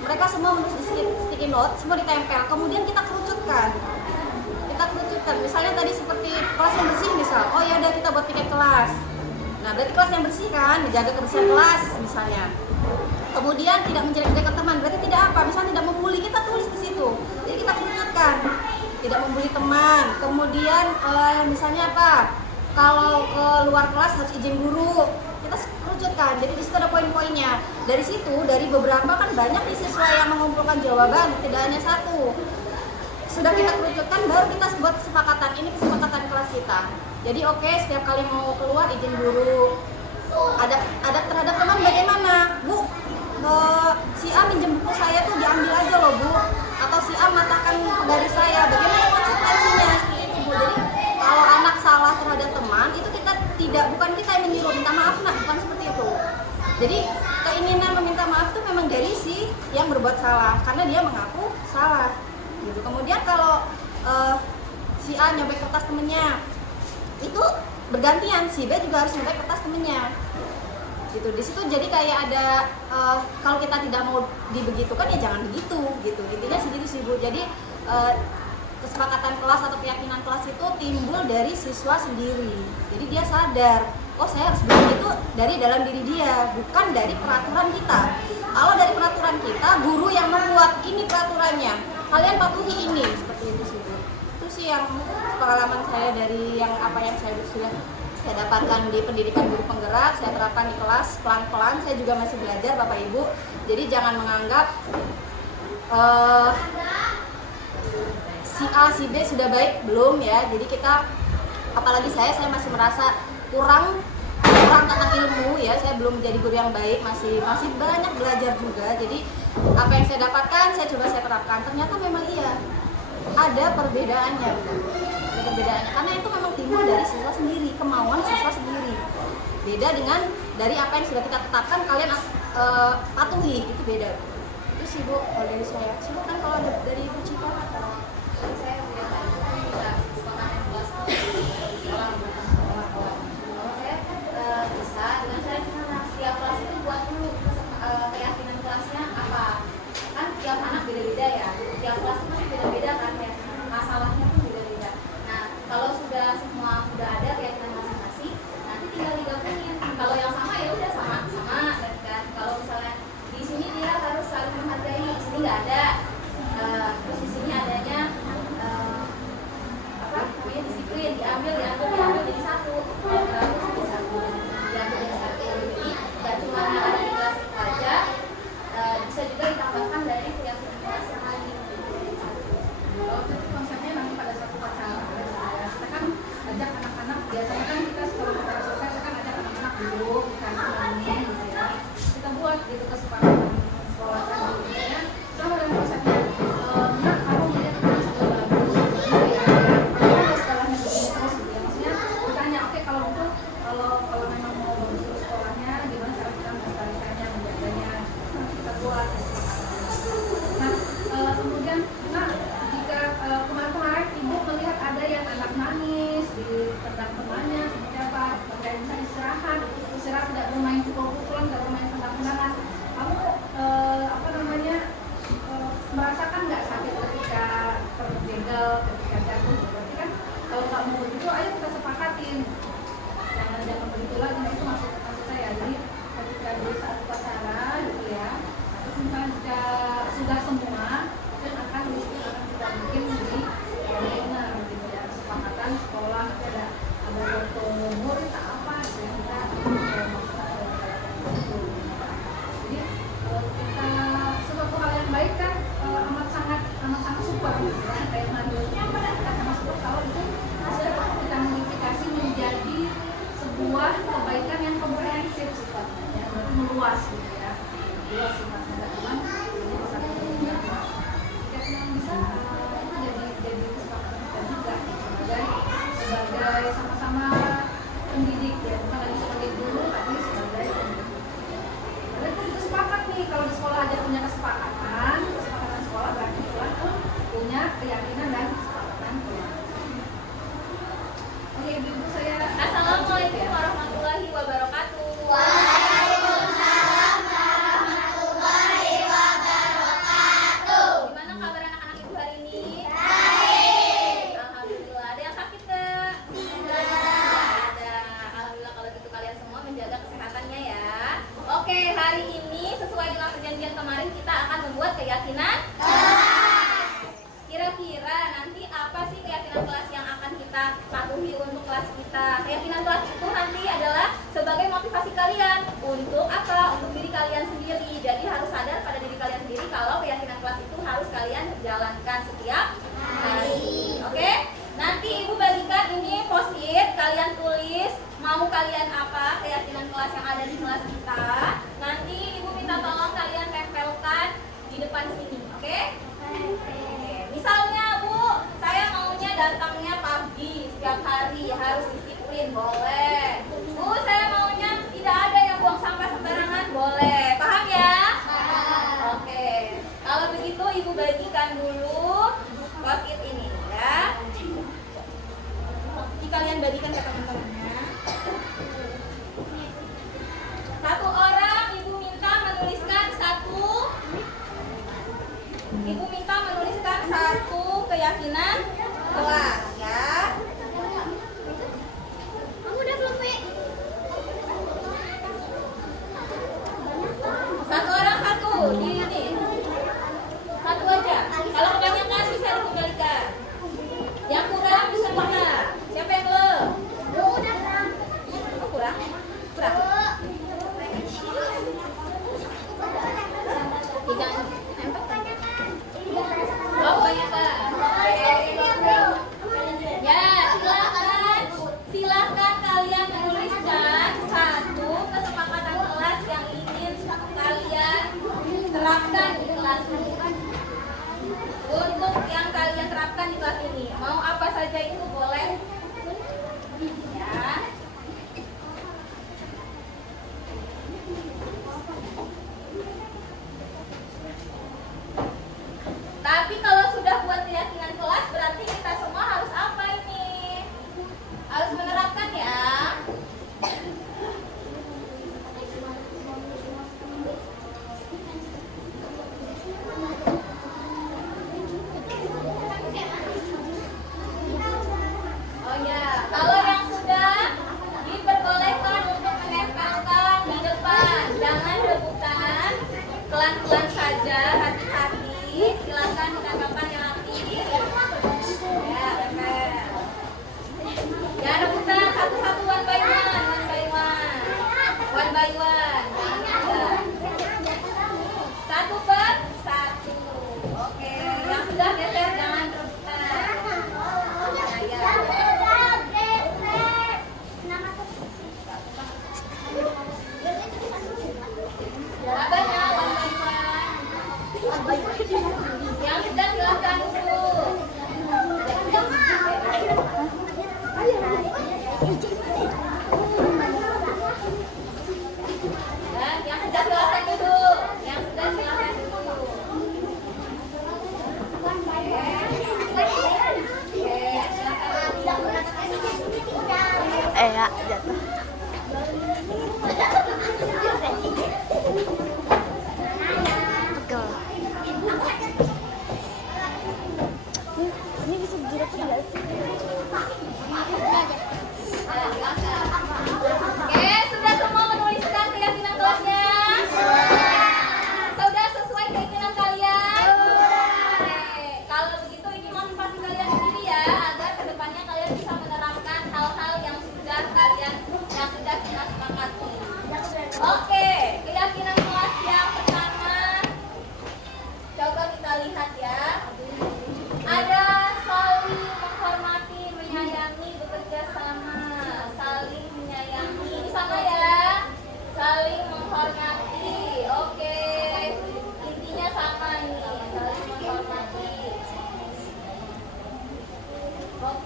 Mereka semua menulis di sticky note, semua ditempel. Kemudian kita kerucutkan. Misalnya tadi seperti kelas yang bersih misal, oh ya udah kita buat piket kelas. Nah berarti kelas yang bersih kan, menjaga kebersihan kelas misalnya. Kemudian tidak menjelek-jelekan teman, berarti tidak apa? Misalnya tidak membuli, kita tulis di situ. Jadi kita kerucutkan, tidak membuli teman. Kemudian misalnya apa? Kalau ke luar kelas harus izin guru, kita kerucutkan. Jadi di situ ada poin-poinnya. Dari situ, dari beberapa kan banyak nih siswa yang mengumpulkan jawaban, tidak hanya satu. Sudah kita kerucutkan, baru kita buat kesepakatan. Ini kesepakatan kelas kita. Jadi oke, setiap kali mau keluar izin guru. Ada terhadap teman bagaimana? Bu, si A minjem buku saya tuh diambil aja loh Bu. Atau si A matahkan dari saya. Bagaimana konsekuensinya? Seperti itu Bu. Jadi kalau anak salah terhadap teman, itu bukan kita yang menyuruh minta maaf nak, bukan seperti itu. Jadi keinginan meminta maaf itu memang dari si yang berbuat salah, karena dia mengaku salah. Gitu. Kemudian kalau si A nyobek kertas temennya, itu bergantian, si B juga harus nyobek kertas temennya. Gitu. Di situ jadi kayak ada kalau kita tidak mau dibegitukan ya jangan begitu gitu. Intinya segitu sih Bu. Jadi kesepakatan kelas atau keyakinan kelas itu timbul dari siswa sendiri. Jadi dia sadar, oh saya harus begitu dari dalam diri dia, bukan dari peraturan kita. Kalau dari peraturan kita, guru yang membuat ini peraturannya, kalian patuhi ini, seperti itu sih Bu. Itu sih yang pengalaman saya dari yang saya sudah dapatkan di pendidikan guru penggerak, saya terapkan di kelas pelan-pelan. Saya juga masih belajar Bapak Ibu. Jadi jangan menganggap si A, si B sudah baik, belum ya. Jadi kita, apalagi saya masih merasa kurang tentang ilmu ya. Saya belum menjadi guru yang baik, masih banyak belajar juga. Jadi apa yang saya dapatkan, saya coba saya terapkan. Ternyata memang iya, ada perbedaannya. Karena itu memang timbul dari siswa sendiri, kemauan siswa sendiri. Beda dengan dari apa yang sudah kita tetapkan kalian patuhi, itu beda. Itu sih Bu, kalau dari saya. Silakan kalau dari Ibu Cika. Saya punya kesepakatan kelas sekolah saya bisa dengan cara gimana? Setiap kelas itu buat dulu keyakinan kelasnya apa? Kan tiap anak beda-beda ya. Tiap kelas itu masih beda-beda kan ya. Masalahnya pun beda-beda. Nah, kalau sudah ada keyakinan masing-masing, nanti tinggal digabungin. Kalau yang sama ya udah sama kan. Kalau misalnya di sini dia harus saling menghargai, di sini nggak ada. Terus di sini adanya disiplin, diambil jadi satu. Jadi nggak cuma yang ada di kelas itu aja, bisa juga ditambahkan dari keyakinan kelas yang lain. Konsepnya memang pada satu pacaran. Kita kan ajak anak-anak, biasanya kan kita kalau kita selesai kan ajak anak-anak dulu dikasih ngomongin gitu ya. Kita buat gitu kesepakatan sekolah kan gitu ya. Sama dengan konsepnya, nak kamu melihat sekolah kebetulan itu maksud saya. Jadi ketika di saat upacara gitu ya, terus misalnya jika sudah semua, dan akan kita bikin di arena gitu ya, kesepakatan sekolah ada foto murid apa gitu ya, kita jadi kita sesuatu hal yang baik kan amat sangat super gitu ya, kayak mandu kita sama super kalau itu kita modifikasi menjadi sebuah kebaikan yang komprehensif sifatnya ya, berarti meluas gitu ya, meluas sifatnya, dan cuman ini satu jika memang bisa itu jadi kesepakatan kita juga sebagai sama-sama pendidik ya, bukan lagi sebagai guru tapi sebagai pendidik. Berarti kita sepakat nih kalau di sekolah aja punya kesepakatan sekolah berarti sekolah pun punya keyakinan dan kesepakatan. Oke, ibu saya. Assalamualaikum warahmatullahi wabarakatuh. Waalaikumsalam warahmatullahi wabarakatuh. Gimana kabar anak-anak ibu hari ini? Baik. Alhamdulillah. Ada yang sakit nggak? Tidak. Ada. Alhamdulillah kalau gitu kalian semua menjaga kesehatannya ya. Oke, hari ini sesuai dengan perjanjian kemarin kita akan membuat keyakinan. Kira-kira nanti apa sih keyakinan kelas yang akan kita patuhi untuk kelas kita? Keyakinan kelas itu nanti adalah sebagai motivasi kalian untuk apa? Untuk diri kalian sendiri. Jadi harus sadar pada diri kalian sendiri kalau keyakinan kelas itu harus kalian jalankan setiap hari. Oke? Nanti ibu bagikan ini post-it, kalian tulis mau kalian apa keyakinan kelas yang ada di kelas kita. Nanti ibu minta tolong kalian tempelkan di depan sini, oke? Misalnya Bu, saya maunya datangnya pagi setiap hari, harus disiplin, boleh. Bu, saya maunya tidak ada yang buang sampah sembarangan, boleh. Paham ya? Oke. Kalau begitu ibu bagikan dulu post-it ini ya. Jadi kalian bagikan ke teman-temannya. Satu orang ibu minta menuliskan satu keyakinan kelas ya. Kamu udah belum, Wi? Satu orang satu di ini. Satu aja. Kalau kebanyakan bisa dikembalikan. Yang kurang bisa mana? Siapa yang belum? Udah, Bang. Oh, kurang? Kurang. Tidak oh, kebanyakan. Ya, silakan kalian menuliskan satu kesepakatan kelas yang ingin kalian terapkan di kelas ini. Untuk yang kalian terapkan di kelas ini, mau apa saja itu boleh. Ya. Tapi kalau sudah buat keyakinan kelas, berarti kita semua harus apa ini? Harus menerapkan ya. Oh ya, kalau yang sudah diperbolehkan untuk menempelkan di depan, jangan rebutan, pelan-pelan saja, hati-hati. Silakan menempelkan yang rapi. Ya, tempel. Ya, rebutan satu-satu, one by one. One by one. Satu per satu. Oke, yang sudah geser jangan rebutan. Ya. Sabarnya, one by one. Yang sudah silahkan duduk. Dan yang sudah silahkan duduk. Yang sudah silahkan duduk. Ya, jatuh. Pegel. Ini bisa berdiri apa enggak sih? Oke,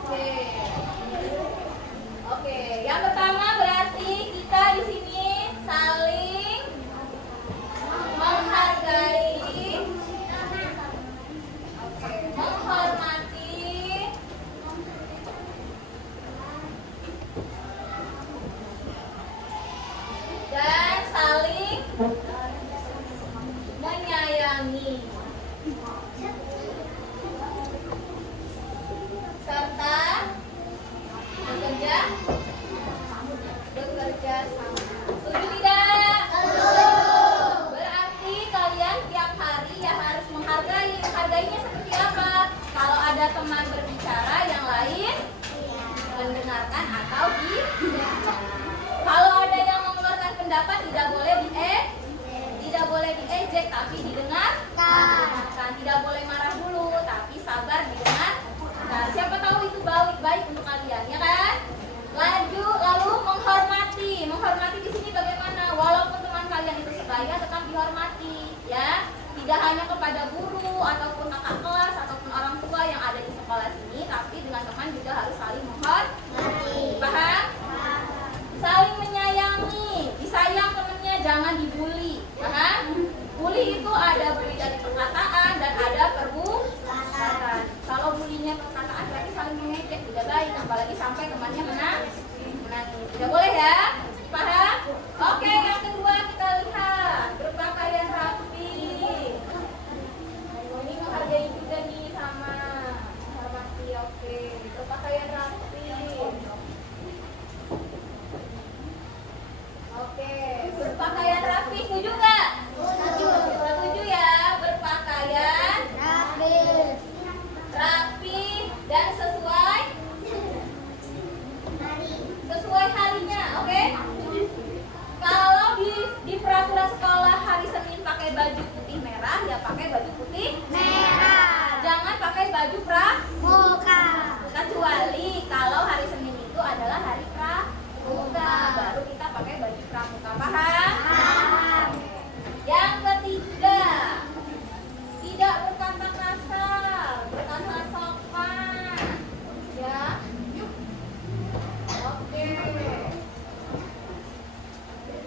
Oke. Oke, yang pertama berarti kita di sini saling menghargai, oke, menghormati, dan saling menyayangi, serta bekerja sama. Setuju tidak? Berarti kalian tiap hari ya harus menghargai. Menghargainya seperti apa? Kalau ada teman berbicara, yang lain mendengarkan atau kalau ada yang mengeluarkan pendapat tidak boleh diejek tapi didengarkan. Tidak boleh marah dulu tapi sabar didengar. Nah, siapa tahu itu baik untuk kalian, ya kan? Lalu menghormati. Menghormati di sini bagaimana? Walaupun teman kalian itu sebaya tetap dihormati, ya. Tidak hanya kepada guru ataupun kakak kelas ataupun orang tua yang ada di sekolah sini, tapi dengan teman juga harus saling menghormati. Paham? Saling menyayangi. Disayang temennya, jangan dibully. Paham? Bully itu ada bully dari perkataan dan ada perbuatan. Kalau bulinya perkataan berarti saling mengejek, tidak baik, apalagi sampai temannya menangis. Tidak boleh ya? Paham? Oke, yang kedua kita lihat berpakaian rapi. Ini menghargai juga nih sama hormati. Oke, berpakaian rapi. Oke, berpakaian rapi, setuju nggak? Setuju ya, berpakaian rapi dan sesuai harinya, oke? Kalau di peraturan sekolah hari Senin pakai baju putih merah, ya pakai baju putih merah. Jangan pakai baju pramuka. Kecuali kalau hari Senin itu adalah hari pramuka, baru kita pakai baju pramuka. Paham? Yang ketiga, tidak berkata kasar, berkata sopan, ya. Oke.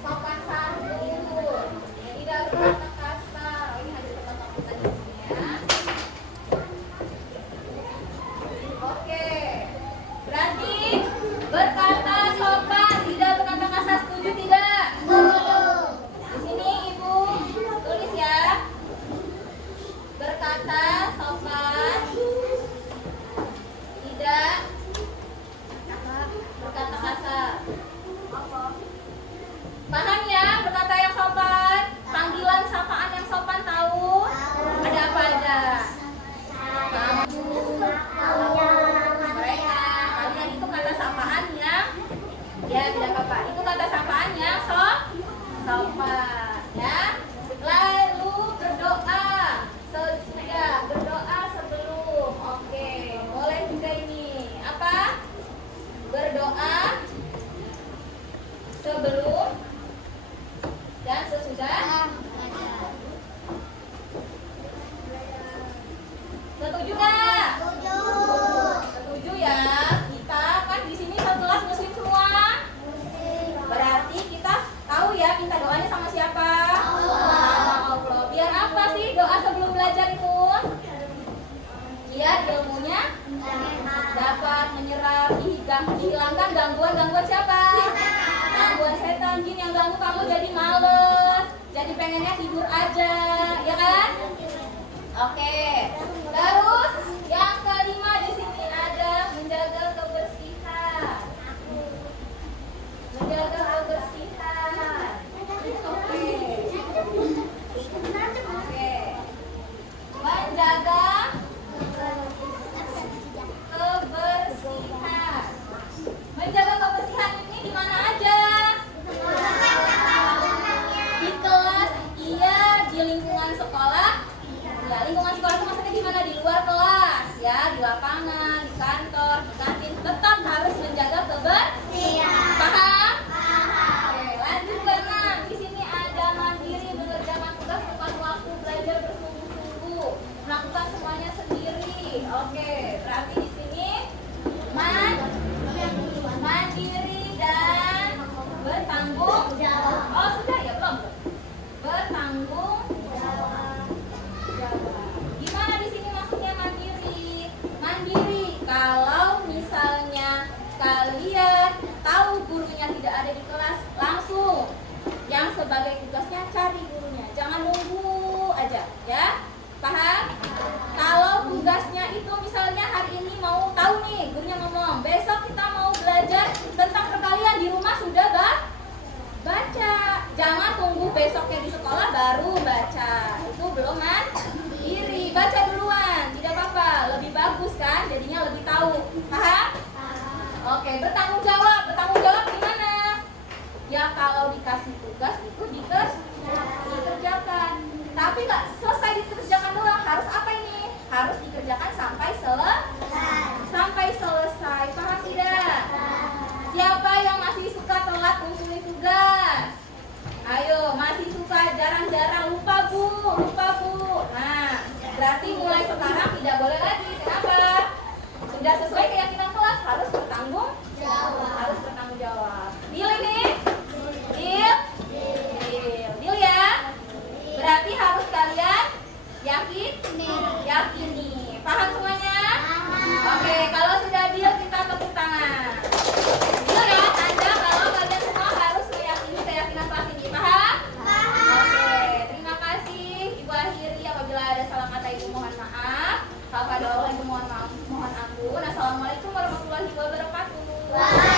Sopan santun, tidak berkata kasar. Oh, ini ada kata kita di sini ya. Oke. Berarti berkata sopan, tidak berkata kasar, setuju tidak? Di sini Ibu tulis ya. Berkata sopan, tidak berkata kasar. Paham ya? Berkata yang sopan, panggilan sapaan yang sopan tahu? Ada apa aja? Kamu, mereka, kalian itu kata sapaan yang ya tidak apa-apa. Itu kata sapaan yang sopan, ya. Lalu berdoa. Sesudah berdoa sebelum. Oke, boleh juga ini. Apa? Berdoa sebelum dan sesudah. Setuju nggak? Setuju ya. Kita kan di sini satu kelas muslim semua. Berarti kita tahu ya minta doanya sama siapa? Sama Allah. Biar apa sih doa sebelum belajar itu? Biar ilmunya dapat menyerap, dihilangkan gangguan siapa? Gangguan setan, jin yang ganggu kamu jadi males, jadi pengennya tidur aja, ya kan? Oke. Terus yang kelima di sini ada menjaga kebersihan. Menjaga kebersihan. Oke. Menjaga kebersihan. Menjaga kebersihan ini di mana aja? Di kelas, iya, di lingkungan sekolah. Ya, lingkungan sekolah itu maksudnya di mana? Di luar kelas, ya, di lapangan, di kantor, di kantin. Tetap harus menjaga kebersihan. Paham? Oke, lanjut ke 6. Di sini ada mandiri, mengerjakan tugas tepat waktu, belajar bersungguh-sungguh, melakukan semuanya sendiri. Oke, berarti di sini Mandiri dan bertanggung jawab. Oh sudah ya belum? Bertanggung jawab. Gimana di sini maksudnya mandiri? Mandiri kalau misalnya kalian tahu gurunya tidak ada di kelas, langsung yang sebagai tugasnya cari gurunya, jangan nunggu aja ya. Paham? Kalau tugasnya itu misalnya hari ini mau tahu nih, gurunya ngomong, besok kita mau belajar tentang perkalian, di rumah sudah baca. Jangan tunggu besoknya di sekolah baru baca. Itu belum mandiri. Baca duluan, tidak apa-apa. Lebih bagus kan? Jadinya lebih tahu. Paham? Oke, bertanggung jawab. Bertanggung jawab gimana? Ya kalau dikasih tugas itu dikerjakan. Tapi nggak selesai dikerjakan doang. Harus apa ini? Harus dikerjakan sampai selesai. Paham tidak? Siapa yang masih suka telat ngumpulin tugas? Ayo, masih suka jarang-jarang lupa bu. Nah, berarti mulai sekarang tidak boleh lagi. Kenapa? Sudah sesuai keyakinan kelas, harus bertanggung jawab. Deal ini? Deal ya? Berarti harus kalian yakini. Paham semuanya? Oke, kalau sudah deal kita tepuk tangan. Deal ya, tanda kalau kalian semua harus meyakini keyakinan kelas ini. Paham? Oke, terima kasih Ibu akhiri. Apabila ada salah kata Ibu mohon maaf. Kalau ada Allah Ibu mohon ampun. Assalamualaikum warahmatullahi wabarakatuh.